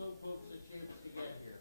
slow folks a chance to get here.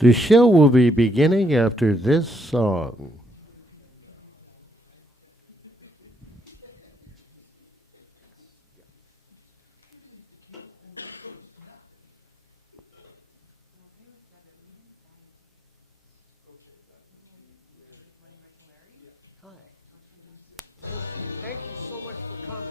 The show will be beginning after this song. Hi. Thank you so much for coming.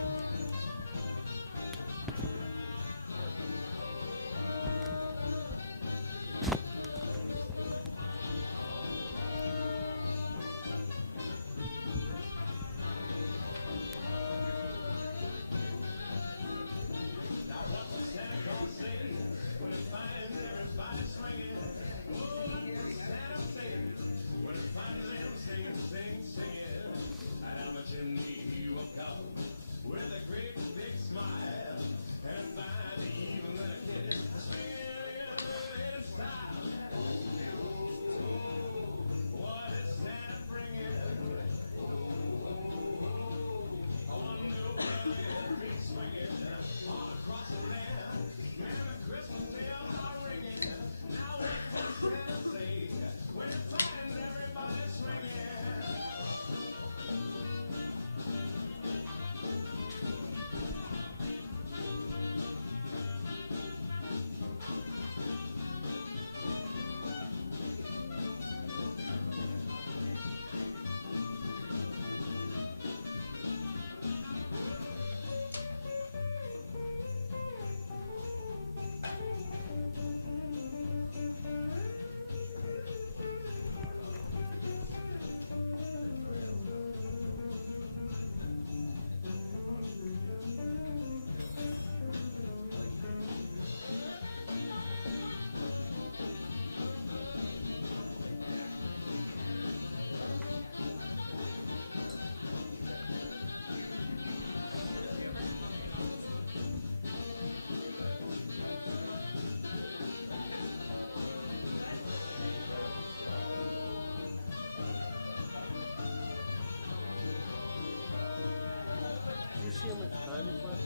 Do you see how much time is left?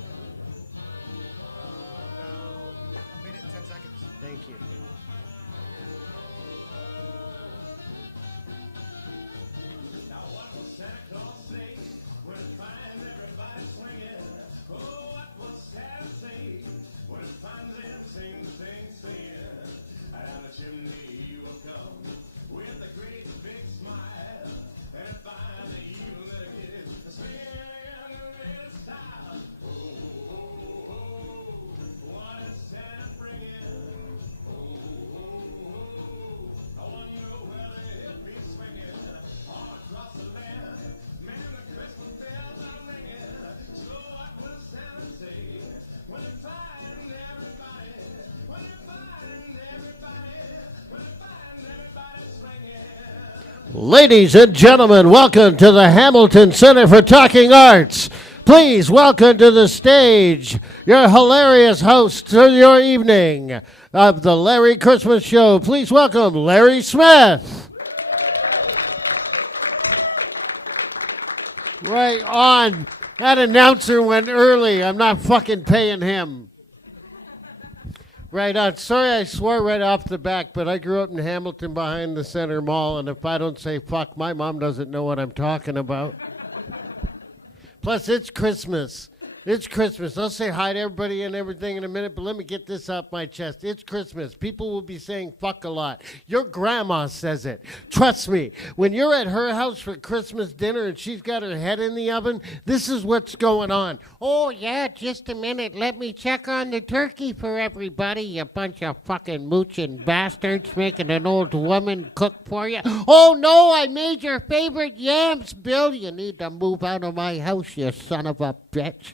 About a minute, 10 seconds. Thank you. Ladies and gentlemen, welcome to the Hamilton Center for Talking Arts. Please welcome to the stage your hilarious host for your evening of the Larry Christmas Show. Please welcome Larry Smith. Right on. That announcer went early. I'm not fucking paying him. Right on. Sorry I swore right off the back, but I grew up in Hamilton behind the Center Mall, and if I don't say fuck, my mom doesn't know what I'm talking about. Plus, it's Christmas. It's Christmas. I'll say hi to everybody and everything in a minute, but let me get this off my chest. It's Christmas. People will be saying fuck a lot. Your grandma says it. Trust me. When you're at her house for Christmas dinner and she's got her head in the oven, this is what's going on. Oh, yeah, just a minute. Let me check on the turkey for everybody, you bunch of fucking mooching bastards making an old woman cook for you. Oh, no, I made your favorite yams, Bill. You need to move out of my house, you son of a bitch.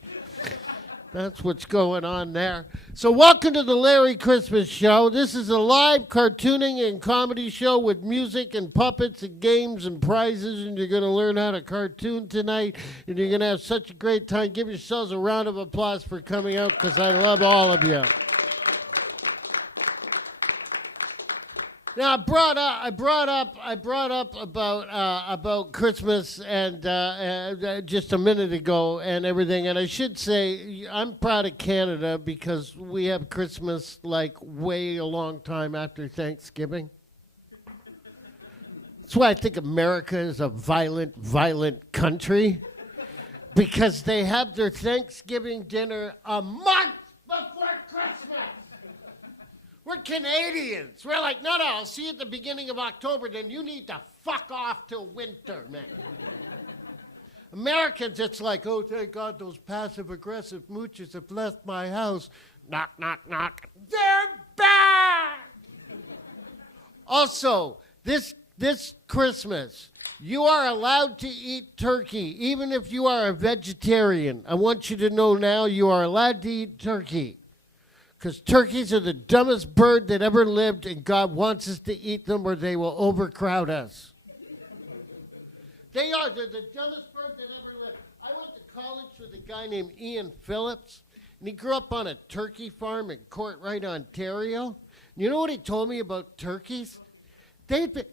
That's what's going on there. So welcome to the Larry Christmas Show. This is a live cartooning and comedy show with music and puppets and games and prizes, and you're going to learn how to cartoon tonight, and you're going to have such a great time. Give yourselves a round of applause for coming out, because I love all of you. Now I brought up about Christmas and just a minute ago and everything, and I should say I'm proud of Canada because we have Christmas like way a long time after Thanksgiving. That's why I think America is a violent, violent country. Because they have their Thanksgiving dinner a month before Christmas. We're Canadians. We're like, no, I'll see you at the beginning of October, then you need to fuck off till winter, man. Americans, it's like, oh, thank God those passive-aggressive mooches have left my house. Knock, knock, knock. They're back! Also, this Christmas, you are allowed to eat turkey, even if you are a vegetarian. I want you to know now you are allowed to eat turkey. Because turkeys are the dumbest bird that ever lived, and God wants us to eat them or they will overcrowd us. They're the dumbest bird that ever lived. I went to college with a guy named Ian Phillips, and he grew up on a turkey farm in Courtright, Ontario. You know what he told me about turkeys?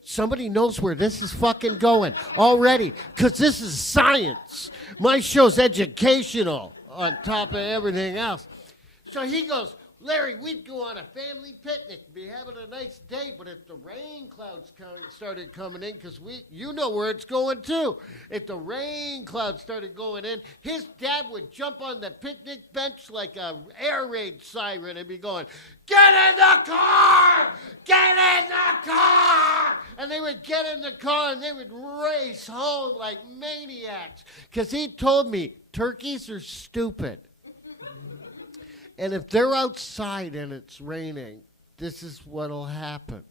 Somebody knows where this is fucking going already, because this is science. My show's educational on top of everything else. So he goes, Larry, we'd go on a family picnic, be having a nice day, but if the rain clouds started coming in, because you know where it's going to. If the rain clouds started going in, his dad would jump on the picnic bench like a air raid siren and be going, get in the car! Get in the car! And they would get in the car and they would race home like maniacs. Because he told me, turkeys are stupid. And if they're outside and it's raining, this is what'll happen.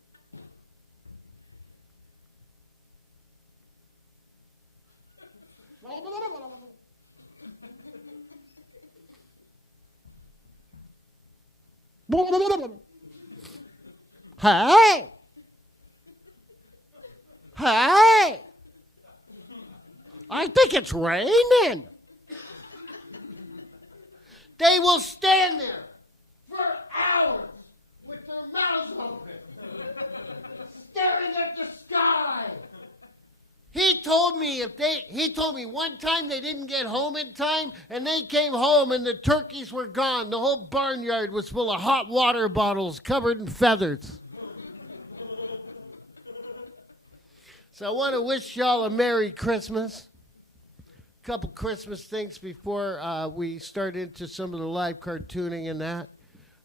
Hey! Hey! I think it's raining. They will stand there for hours with their mouths open, staring at the sky. He told me one time they didn't get home in time, and they came home and the turkeys were gone. The whole barnyard was full of hot water bottles covered in feathers. So I want to wish y'all a Merry Christmas. Couple Christmas things before we start into some of the live cartooning and that.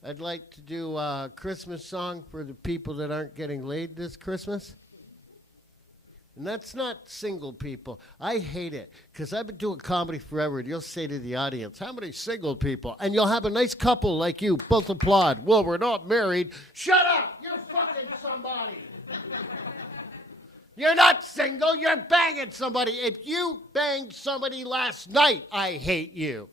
I'd like to do a Christmas song for the people that aren't getting laid this Christmas. And that's not single people. I hate it because I've been doing comedy forever, and you'll say to the audience, how many single people? And you'll have a nice couple like you both applaud. Well, we're not married. Shut up! You're fucking somebody. You're not single, you're banging somebody. If you banged somebody last night, I hate you.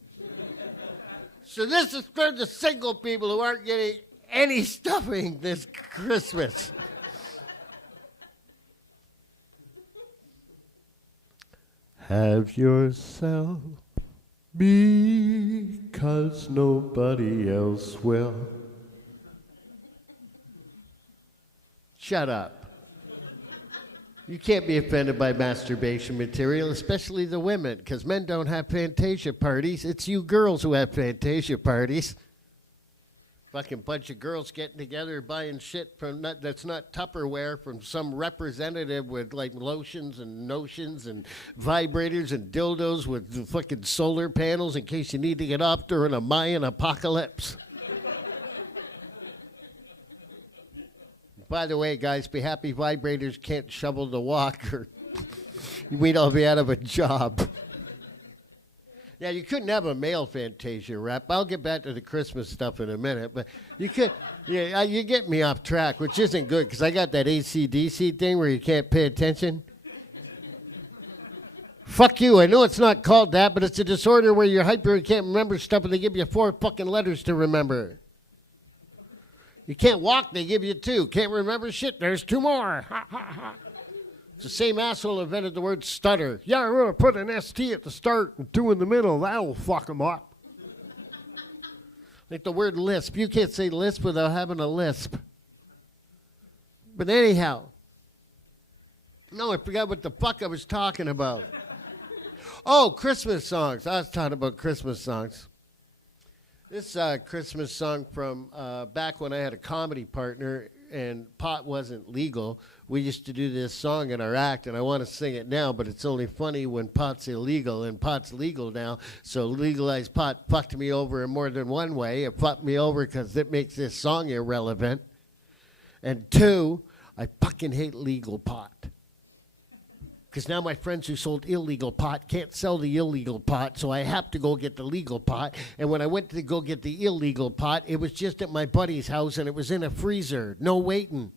So this is for the single people who aren't getting any stuffing this Christmas. Have yourself, because nobody else will. Shut up. You can't be offended by masturbation material, especially the women, because men don't have Fantasia parties. It's you girls who have Fantasia parties. Fucking bunch of girls getting together buying shit that's not Tupperware from some representative with like lotions and notions and vibrators and dildos with fucking solar panels in case you need to get off during a Mayan apocalypse. By the way, guys, be happy vibrators can't shovel the walk or we'd all be out of a job. Yeah, you couldn't have a male Fantasia rap. I'll get back to the Christmas stuff in a minute, but you could. Yeah, you get me off track, which isn't good because I got that AC/DC thing where you can't pay attention. Fuck you. I know it's not called that, but it's a disorder where you're hyper and can't remember stuff, and they give you 4 fucking letters to remember. You can't walk, they give you 2. Can't remember shit, there's 2 more. Ha, ha, ha. It's the same asshole invented the word stutter. Yeah, I'm going to put an ST at the start and 2 in the middle. That'll fuck them up. Like the word lisp. You can't say lisp without having a lisp. But anyhow. No, I forgot what the fuck I was talking about. Oh, Christmas songs. I was talking about Christmas songs. This Christmas song from back when I had a comedy partner, and pot wasn't legal, we used to do this song in our act, and I want to sing it now, but it's only funny when pot's illegal, and pot's legal now. So legalized pot fucked me over in more than one way. It fucked me over because it makes this song irrelevant. And two, I fucking hate legal pot. Because now my friends who sold illegal pot can't sell the illegal pot, so I have to go get the legal pot. And when I went to go get the illegal pot, it was just at my buddy's house, and it was in a freezer. No waiting.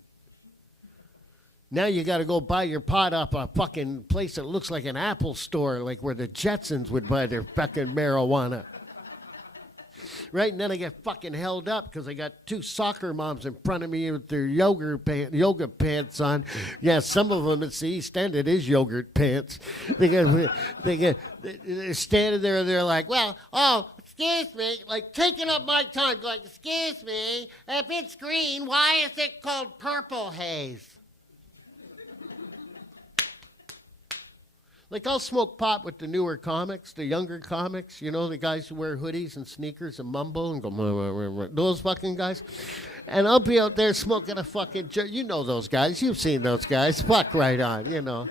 Now you got to go buy your pot up a fucking place that looks like an Apple store, like where the Jetsons would buy their fucking marijuana. Right? And then I get fucking held up because I got two soccer moms in front of me with their yoga pants on. Yeah, some of them, it's the East End, it is yogurt pants. They're standing there and they're like, well, oh, excuse me, like taking up my time, going, excuse me, if it's green, why is it called purple haze? Like, I'll smoke pot with the newer comics, the younger comics, you know, the guys who wear hoodies and sneakers and mumble and go, those fucking guys. And I'll be out there smoking a fucking, you know those guys, you've seen those guys, fuck right on, you know.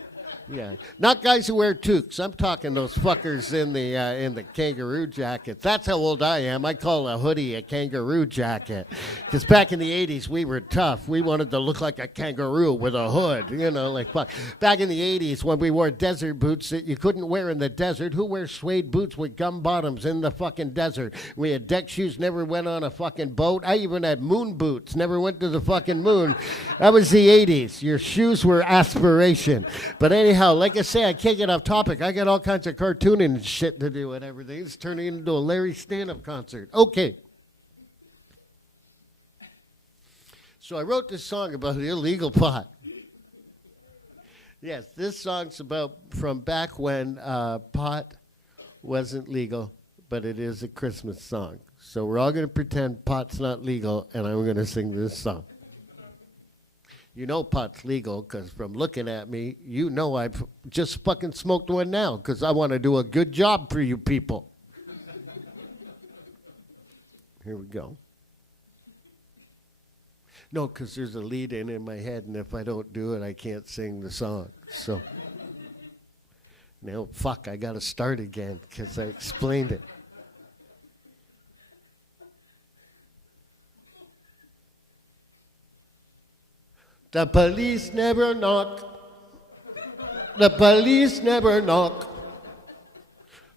Yeah, not guys who wear toques. I'm talking those fuckers in the kangaroo jackets. That's how old I am. I call a hoodie a kangaroo jacket. Because back in the 80s, we were tough. We wanted to look like a kangaroo with a hood, you know, like fuck. Back in the 80s, when we wore desert boots that you couldn't wear in the desert, who wears suede boots with gum bottoms in the fucking desert? We had deck shoes, never went on a fucking boat. I even had moon boots, never went to the fucking moon. That was the 80s. Your shoes were aspiration. But anyhow, like I say, I can't get off topic. I got all kinds of cartooning and shit to do and everything. It's turning into a Larry stand-up concert. Okay. So I wrote this song about the illegal pot. Yes, this song's about from back when pot wasn't legal, but it is a Christmas song. So we're all going to pretend pot's not legal, and I'm going to sing this song. You know pot's legal because from looking at me, you know I've just fucking smoked one now because I want to do a good job for you people. Here we go. No, because there's a lead in my head, and if I don't do it, I can't sing the song. So now, fuck, I got to start again because I explained it. The police never knock. The police never knock.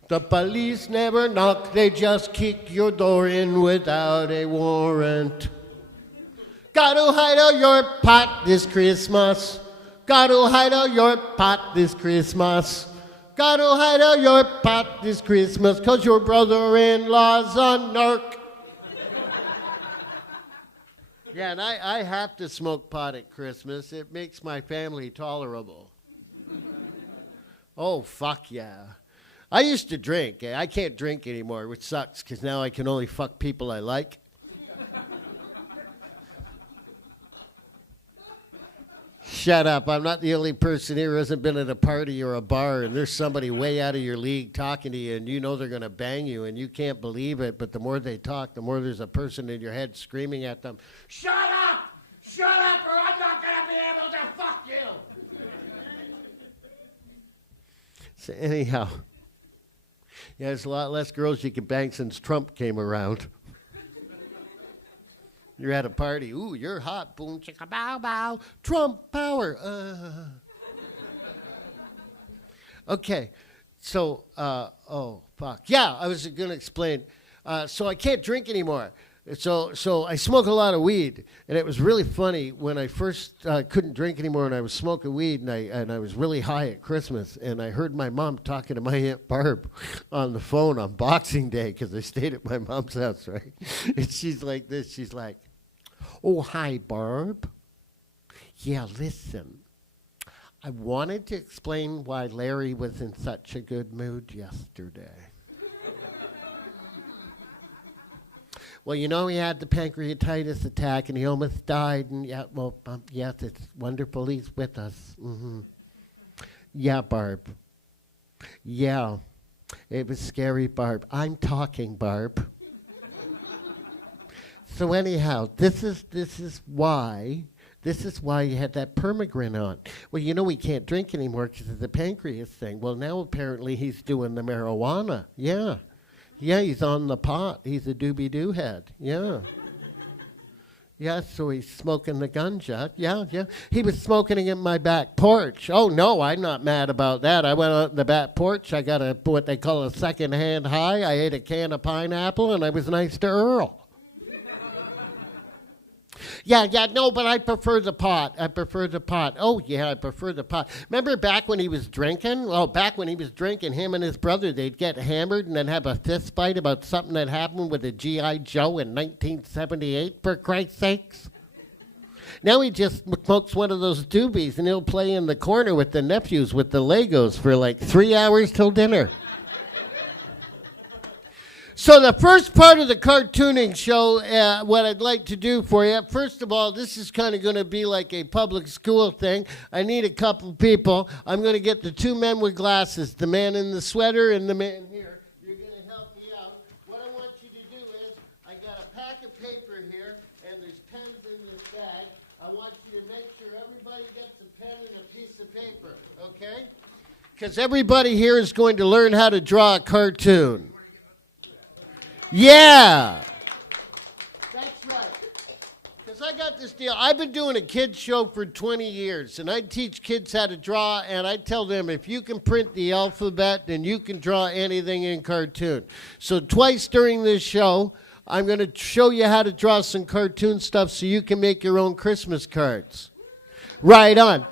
The police never knock. They just kick your door in without a warrant. Gotta hide out your pot this Christmas. Gotta hide out your pot this Christmas. Gotta hide out your pot this Christmas, 'cause your brother-in-law's a narc. Yeah, and I have to smoke pot at Christmas. It makes my family tolerable. Oh, fuck yeah. I used to drink. I can't drink anymore, which sucks, because now I can only fuck people I like. Shut up. I'm not the only person here who hasn't been at a party or a bar and there's somebody way out of your league talking to you and you know they're going to bang you and you can't believe it, but the more they talk, the more there's a person in your head screaming at them, "Shut up! Shut up or I'm not going to be able to fuck you!" So anyhow, yeah, there's a lot less girls you can bang since Trump came around. You're at a party. Ooh, you're hot. Boom, chicka, bow, bow. Trump power. Okay. So, oh, fuck. Yeah, I was going to explain. So I can't drink anymore. So I smoke a lot of weed. And it was really funny when I first couldn't drink anymore and I was smoking weed and I was really high at Christmas. And I heard my mom talking to my Aunt Barb on the phone on Boxing Day because I stayed at my mom's house, right? And she's like this. She's like, "Oh, hi, Barb. Yeah, listen. I wanted to explain why Larry was in such a good mood yesterday. Well, you know, he had the pancreatitis attack and he almost died. And yeah, well, yes, it's wonderful he's with us. Mm-hmm. Yeah, Barb. Yeah, it was scary, Barb. I'm talking, Barb. So anyhow, this is why This is why you had that permagrin on. Well, you know he can't drink anymore because of the pancreas thing. Well, now apparently he's doing the marijuana. Yeah. Yeah, he's on the pot. He's a doobie-doo head. Yeah. Yeah, so he's smoking the ganja. Yeah, yeah. He was smoking it in my back porch. Oh, no, I'm not mad about that. I went out in the back porch. I got what they call a second-hand high. I ate a can of pineapple, and I was nice to Earl. Yeah, no, but I prefer the pot. Oh, yeah, I prefer the pot. Remember back when he was drinking? Well, back when he was drinking, him and his brother, they'd get hammered and then have a fist fight about something that happened with a G.I. Joe in 1978, for Christ's sakes. Now he just smokes one of those doobies and he'll play in the corner with the nephews with the Legos for like 3 hours till dinner. So the first part of the cartooning show, what I'd like to do for you, first of all, this is kind of going to be like a public school thing. I need a couple people. I'm going to get the two men with glasses, the man in the sweater and the man here. You're going to help me out. What I want you to do is, I got a pack of paper here, and there's pens in this bag. I want you to make sure everybody gets a pen and a piece of paper, okay? Because everybody here is going to learn how to draw a cartoon. Yeah. That's right. Because I got this deal. I've been doing a kids show for 20 years, and I teach kids how to draw, and I tell them if you can print the alphabet, then you can draw anything in cartoon. So twice during this show, I'm going to show you how to draw some cartoon stuff so you can make your own Christmas cards. Right on.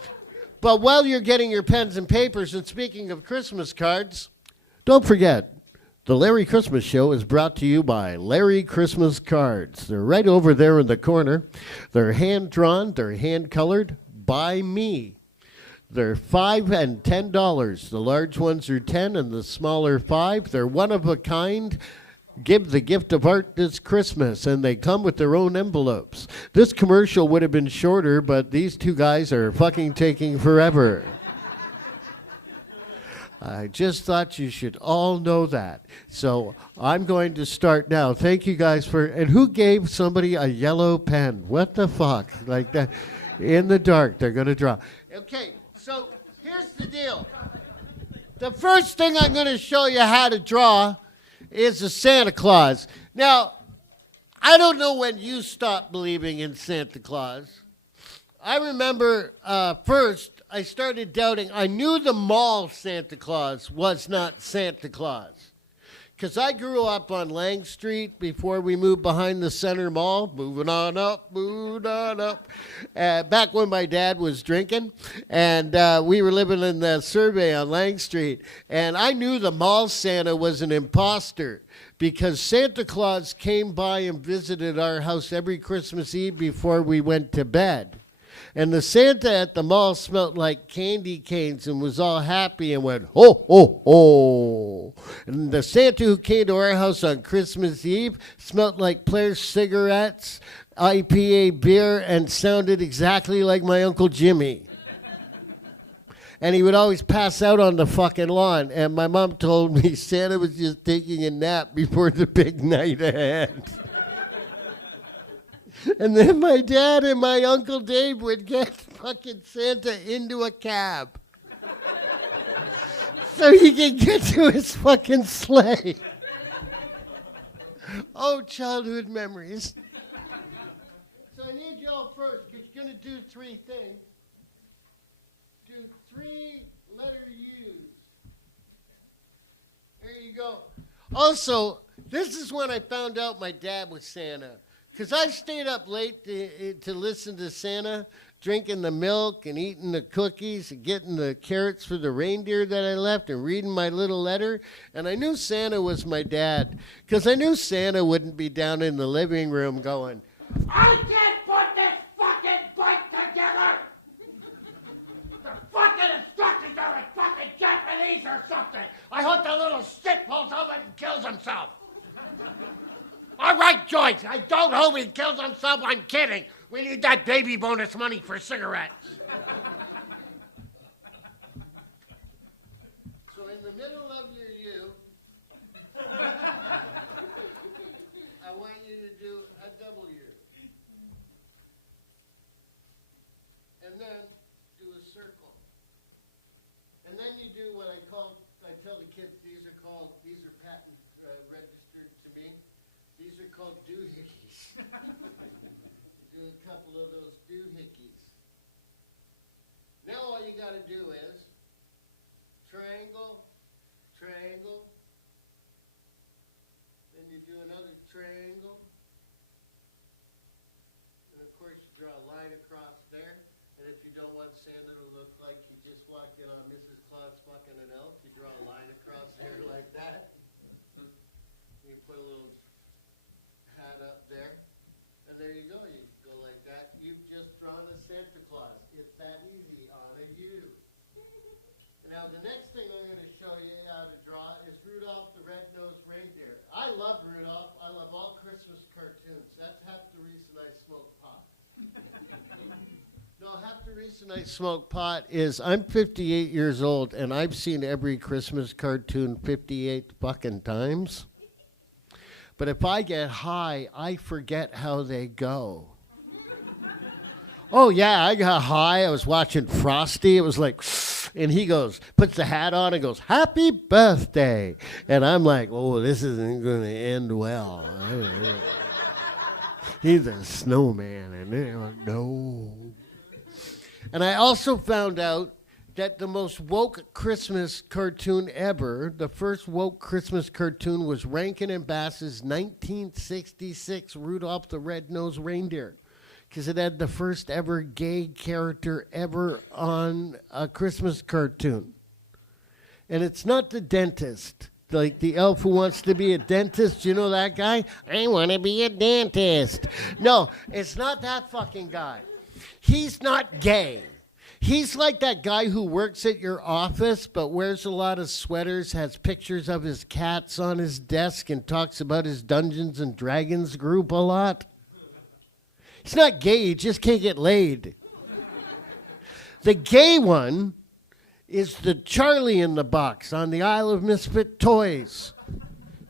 But while you're getting your pens and papers, and speaking of Christmas cards, don't forget, the Larry Christmas Show is brought to you by Larry Christmas Cards. They're right over there in the corner. They're hand-drawn. They're hand-colored by me. They're $5 and $10. The large ones are $10 and the smaller $5. They're one of a kind. Give the gift of art this Christmas, and they come with their own envelopes. This commercial would have been shorter, but these two guys are fucking taking forever. I just thought you should all know that. So I'm going to start now. Thank you guys for, and who gave somebody a yellow pen? What the fuck? Like that, in the dark, they're going to draw. Okay, so here's the deal. The first thing I'm going to show you how to draw is a Santa Claus. Now, I don't know when you stopped believing in Santa Claus. I remember first, I started doubting. I knew the mall Santa Claus was not Santa Claus. Because I grew up on Lang Street before we moved behind the Center Mall. Moving on up. Back when my dad was drinking. And we were living in the Survey on Lang Street. And I knew the mall Santa was an imposter. Because Santa Claus came by and visited our house every Christmas Eve before we went to bed. And the Santa at the mall smelled like candy canes and was all happy and went, ho, ho, ho. And the Santa who came to our house on Christmas Eve smelled like Blair cigarettes, IPA beer, and sounded exactly like my Uncle Jimmy. And he would always pass out on the fucking lawn. And my mom told me Santa was just taking a nap before the big night ahead. And then my dad and my Uncle Dave would get fucking Santa into a cab so he could get to his fucking sleigh. Oh, childhood memories. So I need y'all first, because you're going to do three things. Do 3 letter U's. There you go. Also, this is when I found out my dad was Santa. Because I stayed up late to listen to Santa, drinking the milk and eating the cookies and getting the carrots for the reindeer that I left and reading my little letter. And I knew Santa was my dad because I knew Santa wouldn't be down in the living room going, I can't put this fucking bike together! The fucking instructions are in fucking Japanese or something! I hope the little shit pulls over and kills himself! All right, Joyce, I don't hope he kills himself. I'm kidding. We need that baby bonus money for cigarettes. so in the middle of your U, I want you to do a W. do when I tell the kids these are patent registered to me. These are called doohickeys. Do a couple of those doohickeys. Now all you got to do is triangle, triangle. Then you do another triangle. And of course you draw a line across there. And if you don't want Santa to look like you just walked in on Mrs. Claus fucking an elf, you draw a line across there like that. You put a little hat up there. And there you go. You go like that. You've just drawn a Santa Claus. It's that easy. Honor you. Now the next thing I'm going to show you how to draw is Rudolph the Red-Nosed Reindeer. I love Rudolph. I love all Christmas cartoons. That's half the reason I smoke pot. No, half the reason I smoke pot is I'm 58 years old and I've seen every Christmas cartoon 58 fucking times. But if I get high, I forget how they go. Oh, yeah, I got high. I was watching Frosty. It was like, and he goes, puts the hat on and goes, happy birthday. And I'm like, oh, this isn't going to end well. He's a snowman. And no. And I also found out that the most woke Christmas cartoon ever, the first woke Christmas cartoon was Rankin and Bass's 1966 Rudolph the Red-Nosed Reindeer. Because it had the first ever gay character ever on a Christmas cartoon. And it's not the dentist, like the elf who wants to be a dentist. You know that guy? I want to be a dentist. No, it's not that fucking guy. He's not gay. He's like that guy who works at your office but wears a lot of sweaters, has pictures of his cats on his desk, and talks about his Dungeons and Dragons group a lot. He's not gay, he just can't get laid. The gay one is the Charlie in the Box on the Isle of Misfit Toys.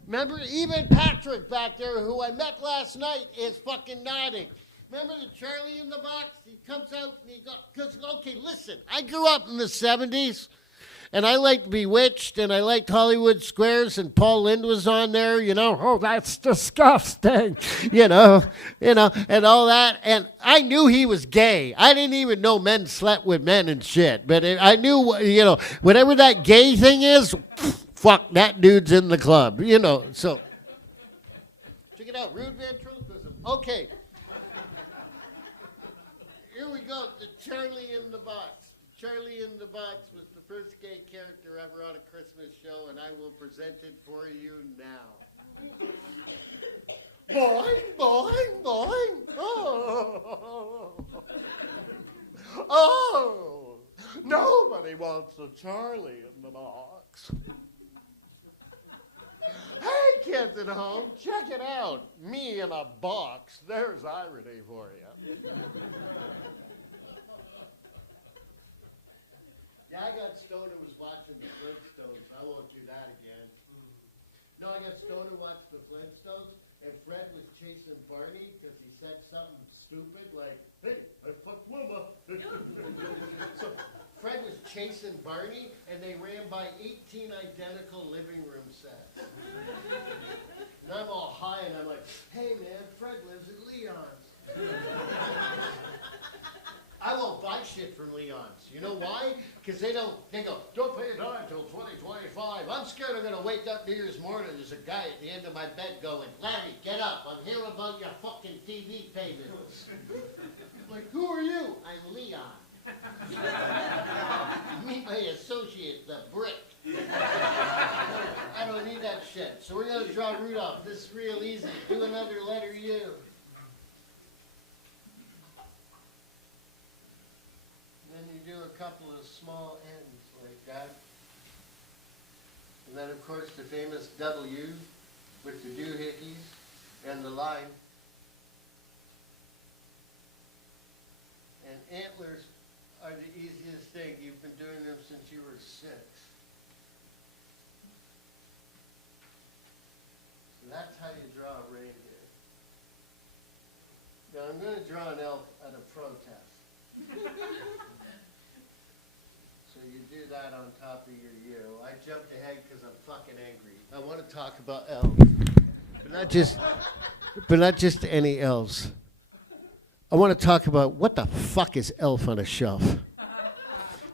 Remember, even Patrick back there, who I met last night, is fucking nodding. Remember the Charlie in the Box? He comes out and he goes, because, okay, listen, I grew up in the 70s. And I liked Bewitched, and I liked Hollywood Squares, and Paul Lynde was on there, you know. Oh, that's disgusting, you know, and all that. And I knew he was gay. I didn't even know men slept with men and shit. But I knew, you know, whatever that gay thing is, fuck, that dude's in the club, you know. So, check it out, rude ventriloquism. Okay. Here we go, the Charlie in the Box. Charlie in the Box was the first gay character ever on a Christmas show, and I will present it for you now. Boing, boing, boing. Oh. Oh. Nobody wants a Charlie in the Box. Hey, kids at home, check it out. Me in a box. There's irony for you. Yeah, I got stoned and was watching the Flintstones. I won't do that again. No, I got stoned and watched the Flintstones, and Fred was chasing Barney because he said something stupid like, hey, I fucked Mama. So Fred was chasing Barney, and they ran by 18 identical living room sets. And I'm all high, and I'm like, hey, man, Fred lives at Leon's. I won't buy shit from Leon's. You know why? Because they go, don't pay it on until 2025. I'm scared I'm going to wake up New Year's morning. There's a guy at the end of my bed going, Larry, get up. I'm here about your fucking TV payments. I'm like, who are you? I'm Leon. Meet my associate, the Brick. I don't need that shit. So we're going to draw Rudolph. This is real easy. Do another letter U. Then you do a couple of small ends like that. And then, of course, the famous W with the doohickeys and the line. And antlers are the easiest thing. You've been doing them since you were 6. So that's how you draw a reindeer. Now I'm going to draw an elf at a protest. So you do that on top of your you. I jumped ahead because I'm fucking angry. I want to talk about elves, but not just any elves. I want to talk about what the fuck is Elf on a Shelf.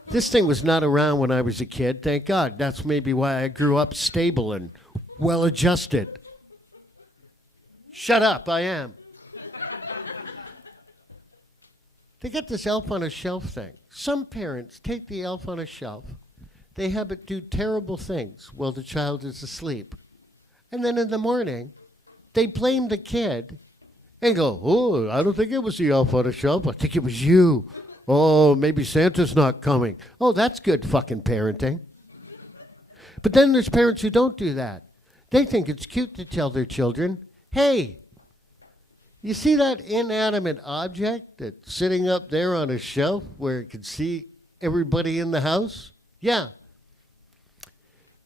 This thing was not around when I was a kid. Thank God. That's maybe why I grew up stable and well-adjusted. Shut up, I am. They got this Elf on a Shelf thing. Some parents take the Elf on a Shelf. They have it do terrible things while the child is asleep. And then in the morning, they blame the kid and go, oh, I don't think it was the Elf on a Shelf. I think it was you. Oh, maybe Santa's not coming. Oh, that's good fucking parenting. But then there's parents who don't do that. They think it's cute to tell their children, hey, you see that inanimate object that's sitting up there on a shelf where it can see everybody in the house? Yeah.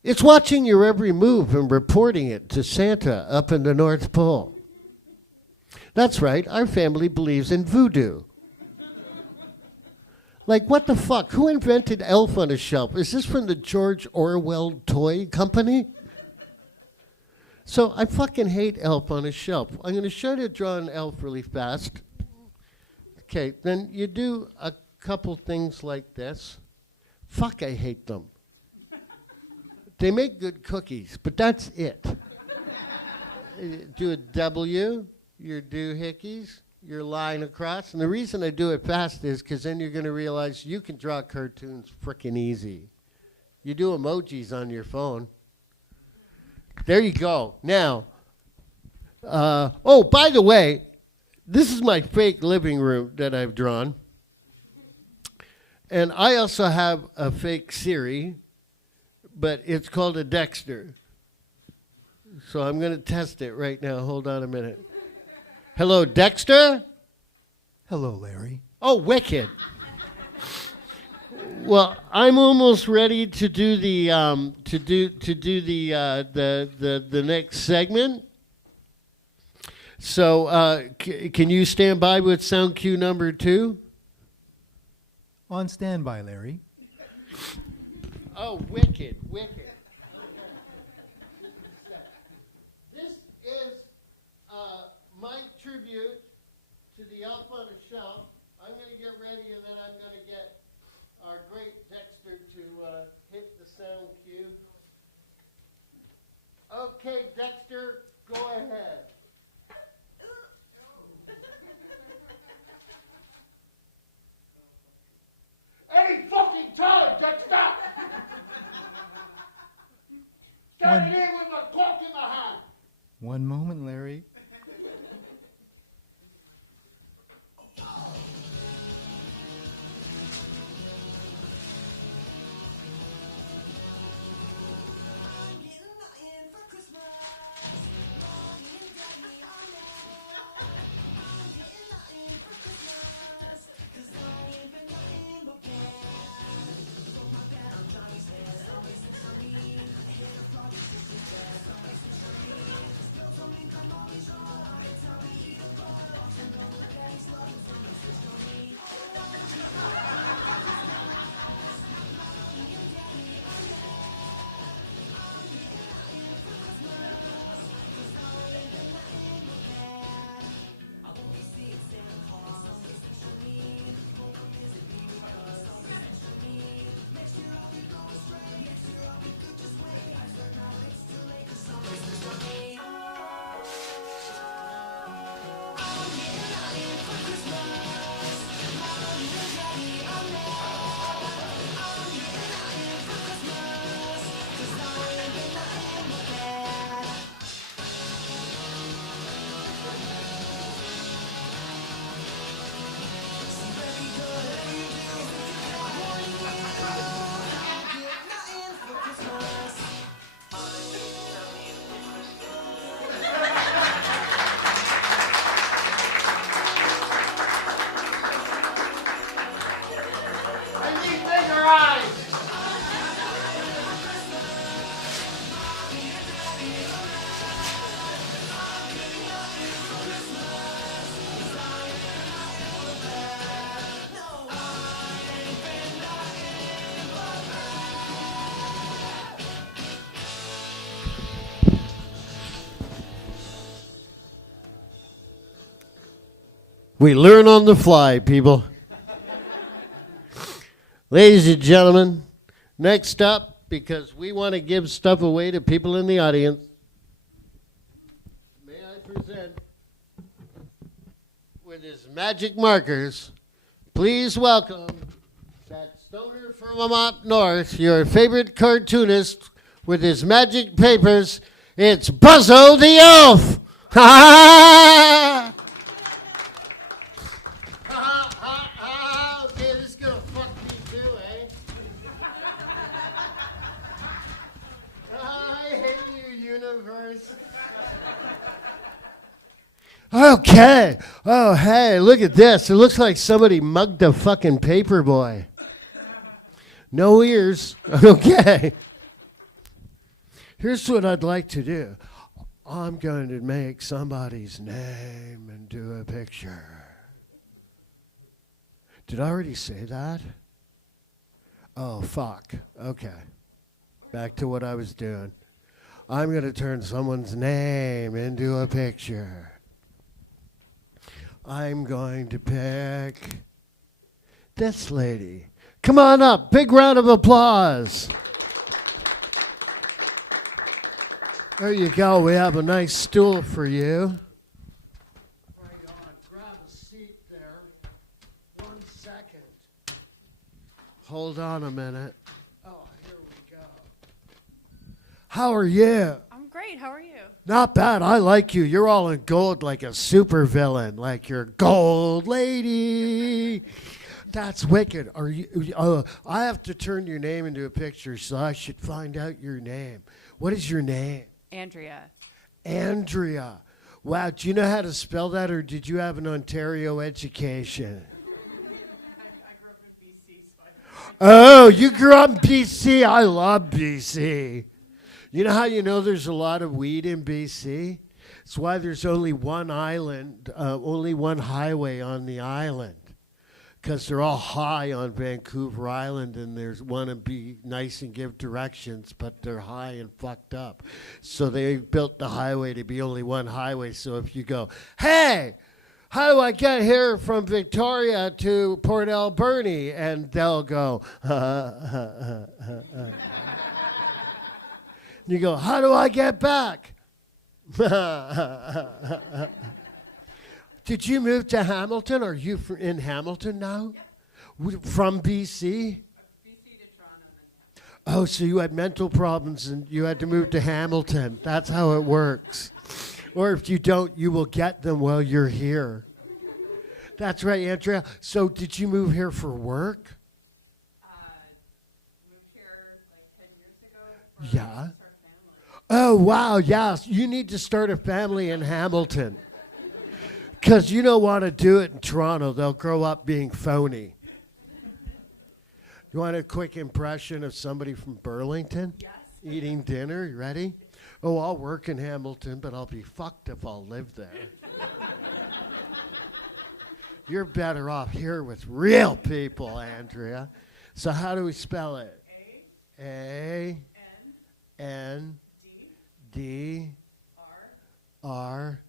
It's watching your every move and reporting it to Santa up in the North Pole. That's right, our family believes in voodoo. Like, what the fuck? Who invented Elf on a Shelf? Is this from the George Orwell toy company? So I fucking hate Elf on a Shelf. I'm going to show you draw an elf really fast. Okay, then you do a couple things like this. Fuck, I hate them. They make good cookies, but that's it. Do a W, your doohickeys, your line across. And the reason I do it fast is because then you're going to realize you can draw cartoons frickin' easy. You do emojis on your phone. There you go. Now, oh, by the way, this is my fake living room that I've drawn. And I also have a fake Siri, but it's called a Dexter. So I'm going to test it right now. Hold on a minute. Hello, Dexter? Hello, Larry. Oh, wicked. Well, I'm almost ready to do the the next segment. So, can you stand by with sound cue number 2? On standby, Larry. Oh, wicked, wicked. This is my tribute to the Elf on a Shelf. I'm going to get ready, and then I'm going to get our great Dexter to hit the sound cue. Okay, Dexter, go ahead. Any fucking time, Dexter! Standing here with my cock in my hand. One moment, Larry. We learn on the fly, people. Ladies and gentlemen, next up, because we want to give stuff away to people in the audience, may I present, with his magic markers, please welcome that stoner from up north, your favorite cartoonist with his magic papers. It's Buzzo the Elf. Ha ha ha! Okay, this is gonna fuck me too, eh? I hate you, universe. Okay. Oh, hey, look at this. It looks like somebody mugged a fucking paper boy. No ears. Okay. Here's what I'd like to do. I'm going to make somebody's name and do a picture. Did I already say that? Oh, fuck. Okay. Back to what I was doing. I'm going to turn someone's name into a picture. I'm going to pick this lady. Come on up. Big round of applause. There you go. We have a nice stool for you. Right on. Grab a seat there. 1 second. Hold on a minute. Oh, here we go. How are you? I'm great. How are you? Not bad. I like you. You're all in gold like a super villain, like you're gold lady. That's wicked. Are you? I have to turn your name into a picture, so I should find out your name. What is your name? Andrea. Andrea. Wow. Do you know how to spell that, or did you have an Ontario education? I grew up in BC. Oh, you grew up in BC. I love BC. You know how you know there's a lot of weed in BC? It's why there's only one island, only one highway on the island. Because they're all high on Vancouver Island, and there's want to be nice and give directions, but they're high and fucked up. So they built the highway to be only one highway. So if you go, hey, how do I get here from Victoria to Port Alberni? And they'll go, You go, how do I get back? Did you move to Hamilton? Are you in Hamilton now? Yep. From BC? BC to Toronto. Oh, so you had mental problems and you had to move to Hamilton. That's how it works. Or if you don't, you will get them while you're here. That's right, Andrea. So did you move here for work? Moved here like 10 years ago. Yeah. Oh, wow, yeah. You need to start a family in Hamilton. Because you don't want to do it in Toronto. They'll grow up being phony. You want a quick impression of somebody from Burlington? Yes. Eating dinner? You ready? Oh, I'll work in Hamilton, but I'll be fucked if I'll live there. You're better off here with real people, Andrea. So how do we spell it? A. N. D. R.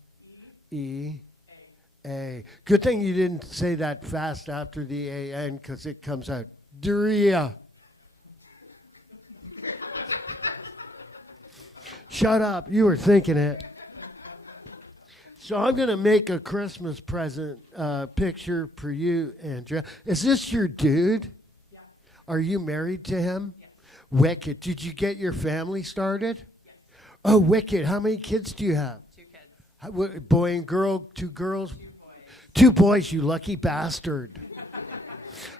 E. A. Good thing you didn't say that fast after the A-N, because it comes out Drea. Shut up. You were thinking it. So I'm going to make a Christmas present picture for you, Andrea. Is this your dude? Yeah. Are you married to him? Yes. Wicked. Did you get your family started? Yes. Oh, wicked. How many kids do you have? 2 kids. Boy and girl, 2 girls? 2 boys. 2 boys, you lucky bastard.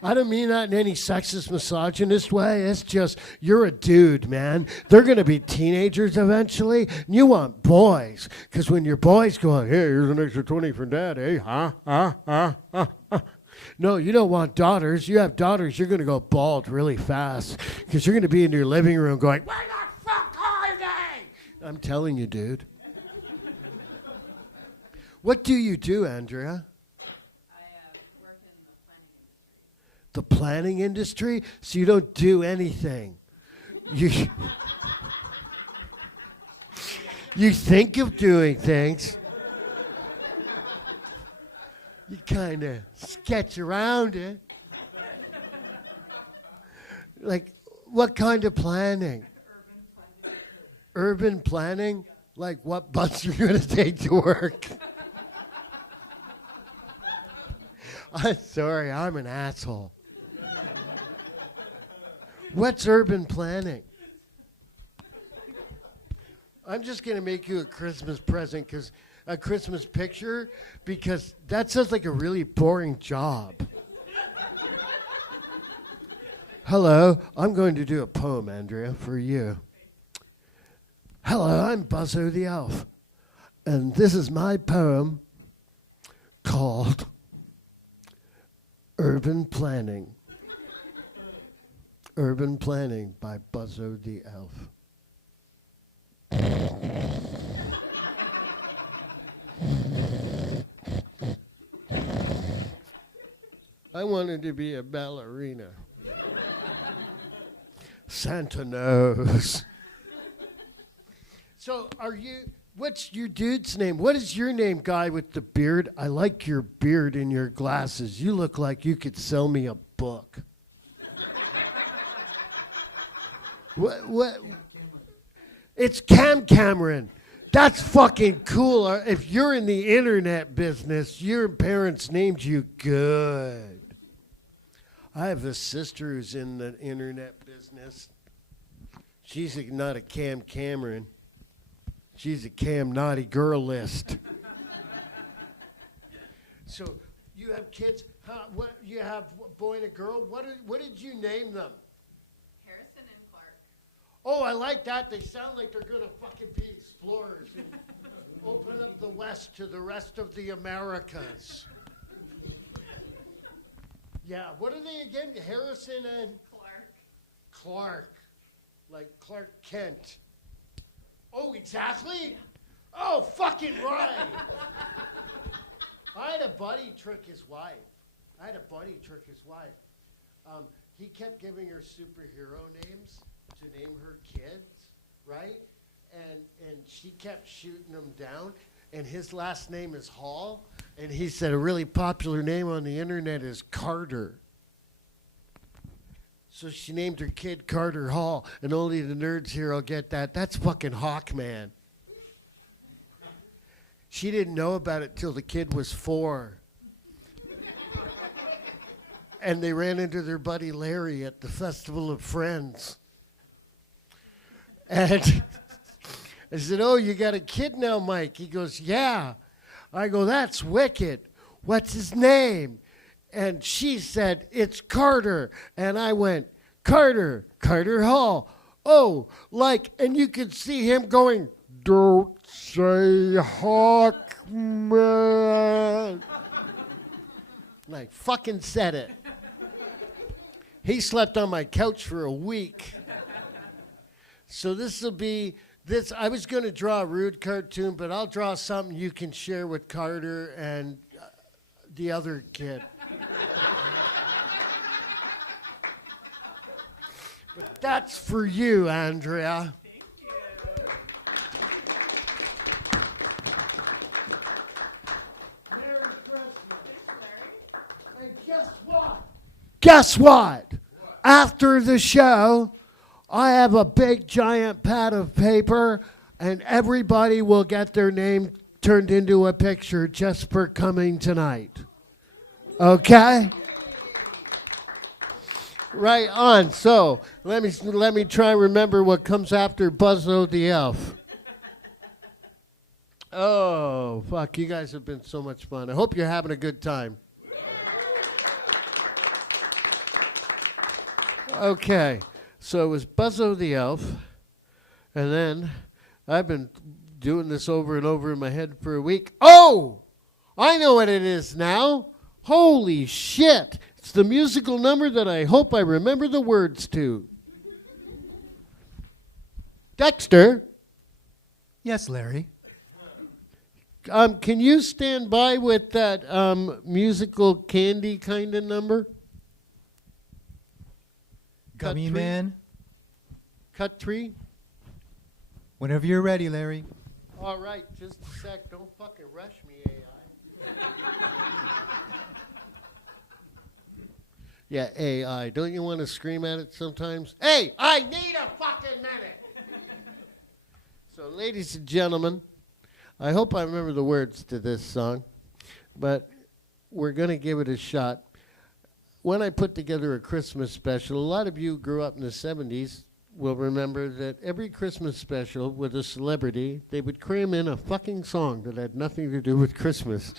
I don't mean that in any sexist, misogynist way. It's just, you're a dude, man. They're going to be teenagers eventually, and you want boys. Because when your boys go, hey, here's an extra 20 for dad, eh? No, you don't want daughters. You have daughters, you're going to go bald really fast. Because you're going to be in your living room going, where the fuck are they? I'm telling you, dude. What do you do, Andrea? Work in the planning industry. The planning industry? So you don't do anything. You think of doing things. You kind of sketch around it. Like, what kind of planning? Urban planning? Like what bus you're going to take to work? I'm sorry, I'm an asshole. What's urban planning? I'm just going to make you a Christmas present, because a Christmas picture, because that sounds like a really boring job. Hello, I'm going to do a poem, Andrea, for you. Hello, I'm Buzzo the Elf, and this is my poem called Urban Planning. Urban Planning by Buzzo the Elf. I wanted to be a ballerina. Santa knows. So what's your dude's name? What is your name, guy with the beard? I like your beard and your glasses. You look like you could sell me a book. What? It's Cameron. That's fucking cool. If you're in the internet business, your parents named you good. I have a sister who's in the internet business. She's not a Cameron. She's a Cam naughty girl list. So you have kids. What you have? A boy and a girl. What did you name them? Harrison and Clark. Oh, I like that. They sound like they're gonna fucking be explorers and open up the West to the rest of the Americas. Yeah. What are they again? Harrison and Clark. Like Clark Kent. Oh, exactly? Oh, fucking right. I had a buddy trick his wife. He kept giving her superhero names to name her kids, right? And she kept shooting them down. And his last name is Hall. And he said a really popular name on the internet is Carter. So she named her kid Carter Hall, and only the nerds here will get that. That's fucking Hawkman. She didn't know about it till the kid was 4. And they ran into their buddy Larry at the Festival of Friends. And I said, oh, you got a kid now, Mike? He goes, yeah. I go, that's wicked. What's his name? And she said, it's Carter. And I went, Carter Hall. Oh, and you could see him going, don't say Hawkman. And I fucking said it. He slept on my couch for a week. So this will be, I was going to draw a rude cartoon, but I'll draw something you can share with Carter and the other kid. But that's for you, Andrea. Thank you. Merry Christmas. Larry? And guess what? After the show, I have a big giant pad of paper, and everybody will get their name turned into a picture just for coming tonight. Okay? Right on. So let me try and remember what comes after Buzzo the Elf. Oh, fuck. You guys have been so much fun. I hope you're having a good time. Okay. So it was Buzzo the Elf. And then I've been doing this over and over in my head for a week. Oh! I know what it is now. Holy shit. It's the musical number that I hope I remember the words to. Dexter. Yes, Larry. Can you stand by with that musical candy kind of number? Gummy Cut tree? Man. Cut tree? Whenever you're ready, Larry. All right, just a sec. Don't fucking rush me, AI. Yeah, AI. Don't you want to scream at it sometimes? Hey, I need a fucking minute. So, ladies and gentlemen, I hope I remember the words to this song, but we're going to give it a shot. When I put together a Christmas special, a lot of you grew up in the 70s will remember that every Christmas special with a celebrity, they would cram in a fucking song that had nothing to do with Christmas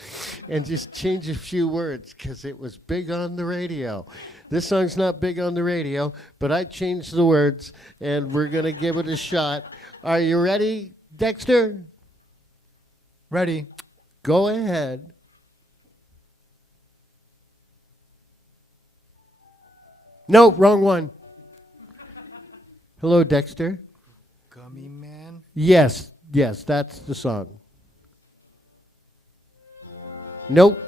and just change a few words because it was big on the radio. This song's not big on the radio, but I changed the words, and we're going to give it a shot. Are you ready, Dexter? Ready. Go ahead. No, wrong one. Hello, Dexter. Gummy man. Yes, that's the song. Nope.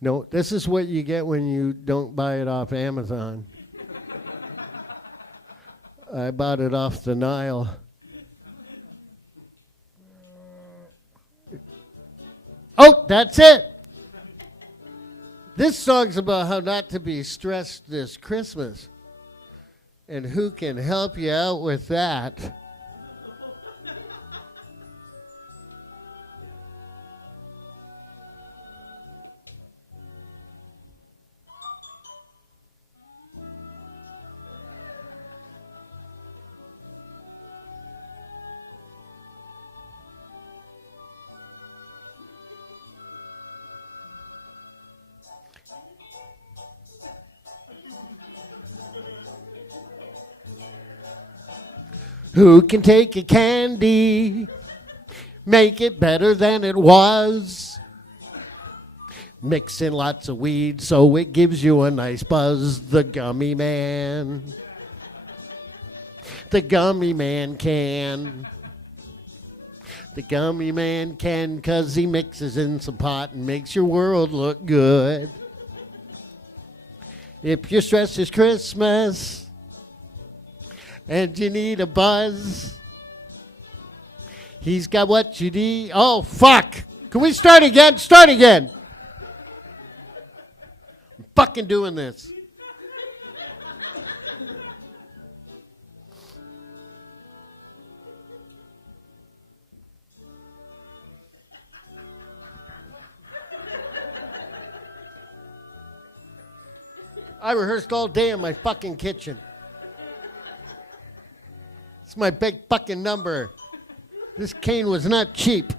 No, this is what you get when you don't buy it off Amazon. I bought it off the Nile. Oh, that's it. This song's about how not to be stressed this Christmas. And who can help you out with that? Who can take a candy, make it better than it was? Mix in lots of weed so it gives you a nice buzz. The gummy man. The gummy man can. The gummy man can 'cause he mixes in some pot and makes your world look good. If your stress is Christmas and you need a buzz, he's got what you need. Oh, fuck. Can we start again? Start again. I'm fucking doing this. I rehearsed all day in my fucking kitchen. It's my big fucking number. This cane was not cheap.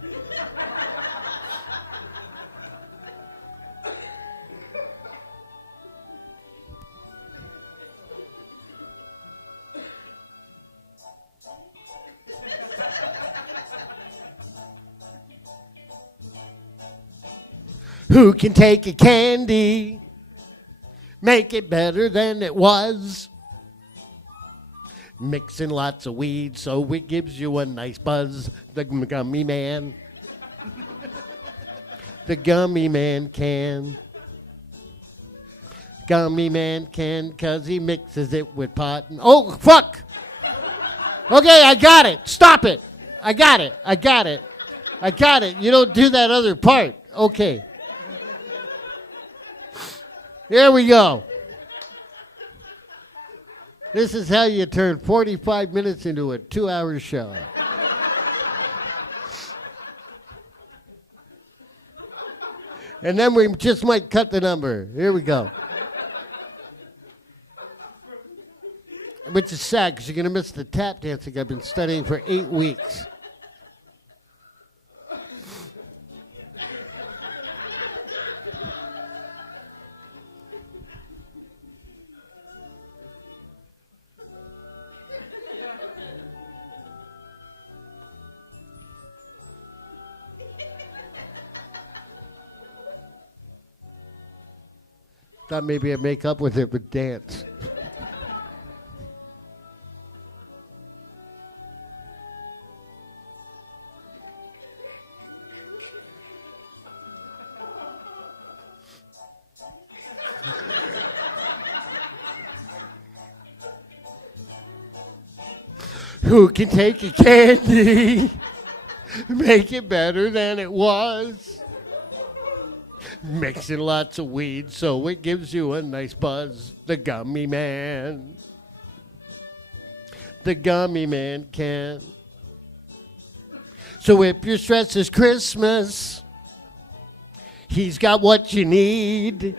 Who can take a candy, make it better than it was? Mixing lots of weed so it gives you a nice buzz. The gummy man. The gummy man can. Gummy man can 'cause he mixes it with pot. Oh, fuck! Okay, I got it. Stop it. I got it. You don't do that other part. Okay. Here we go. This is how you turn 45 minutes into a 2-hour show. And then we just might cut the number. Here we go. Which is sad because you're going to miss the tap dancing I've been studying for 8 weeks. Thought maybe I'd make up with it with dance. Who can take a candy, make it better than it was? mixing lots of weed so it gives you a nice buzz. The gummy man. The gummy man can. So if your stress is Christmas, he's got what you need.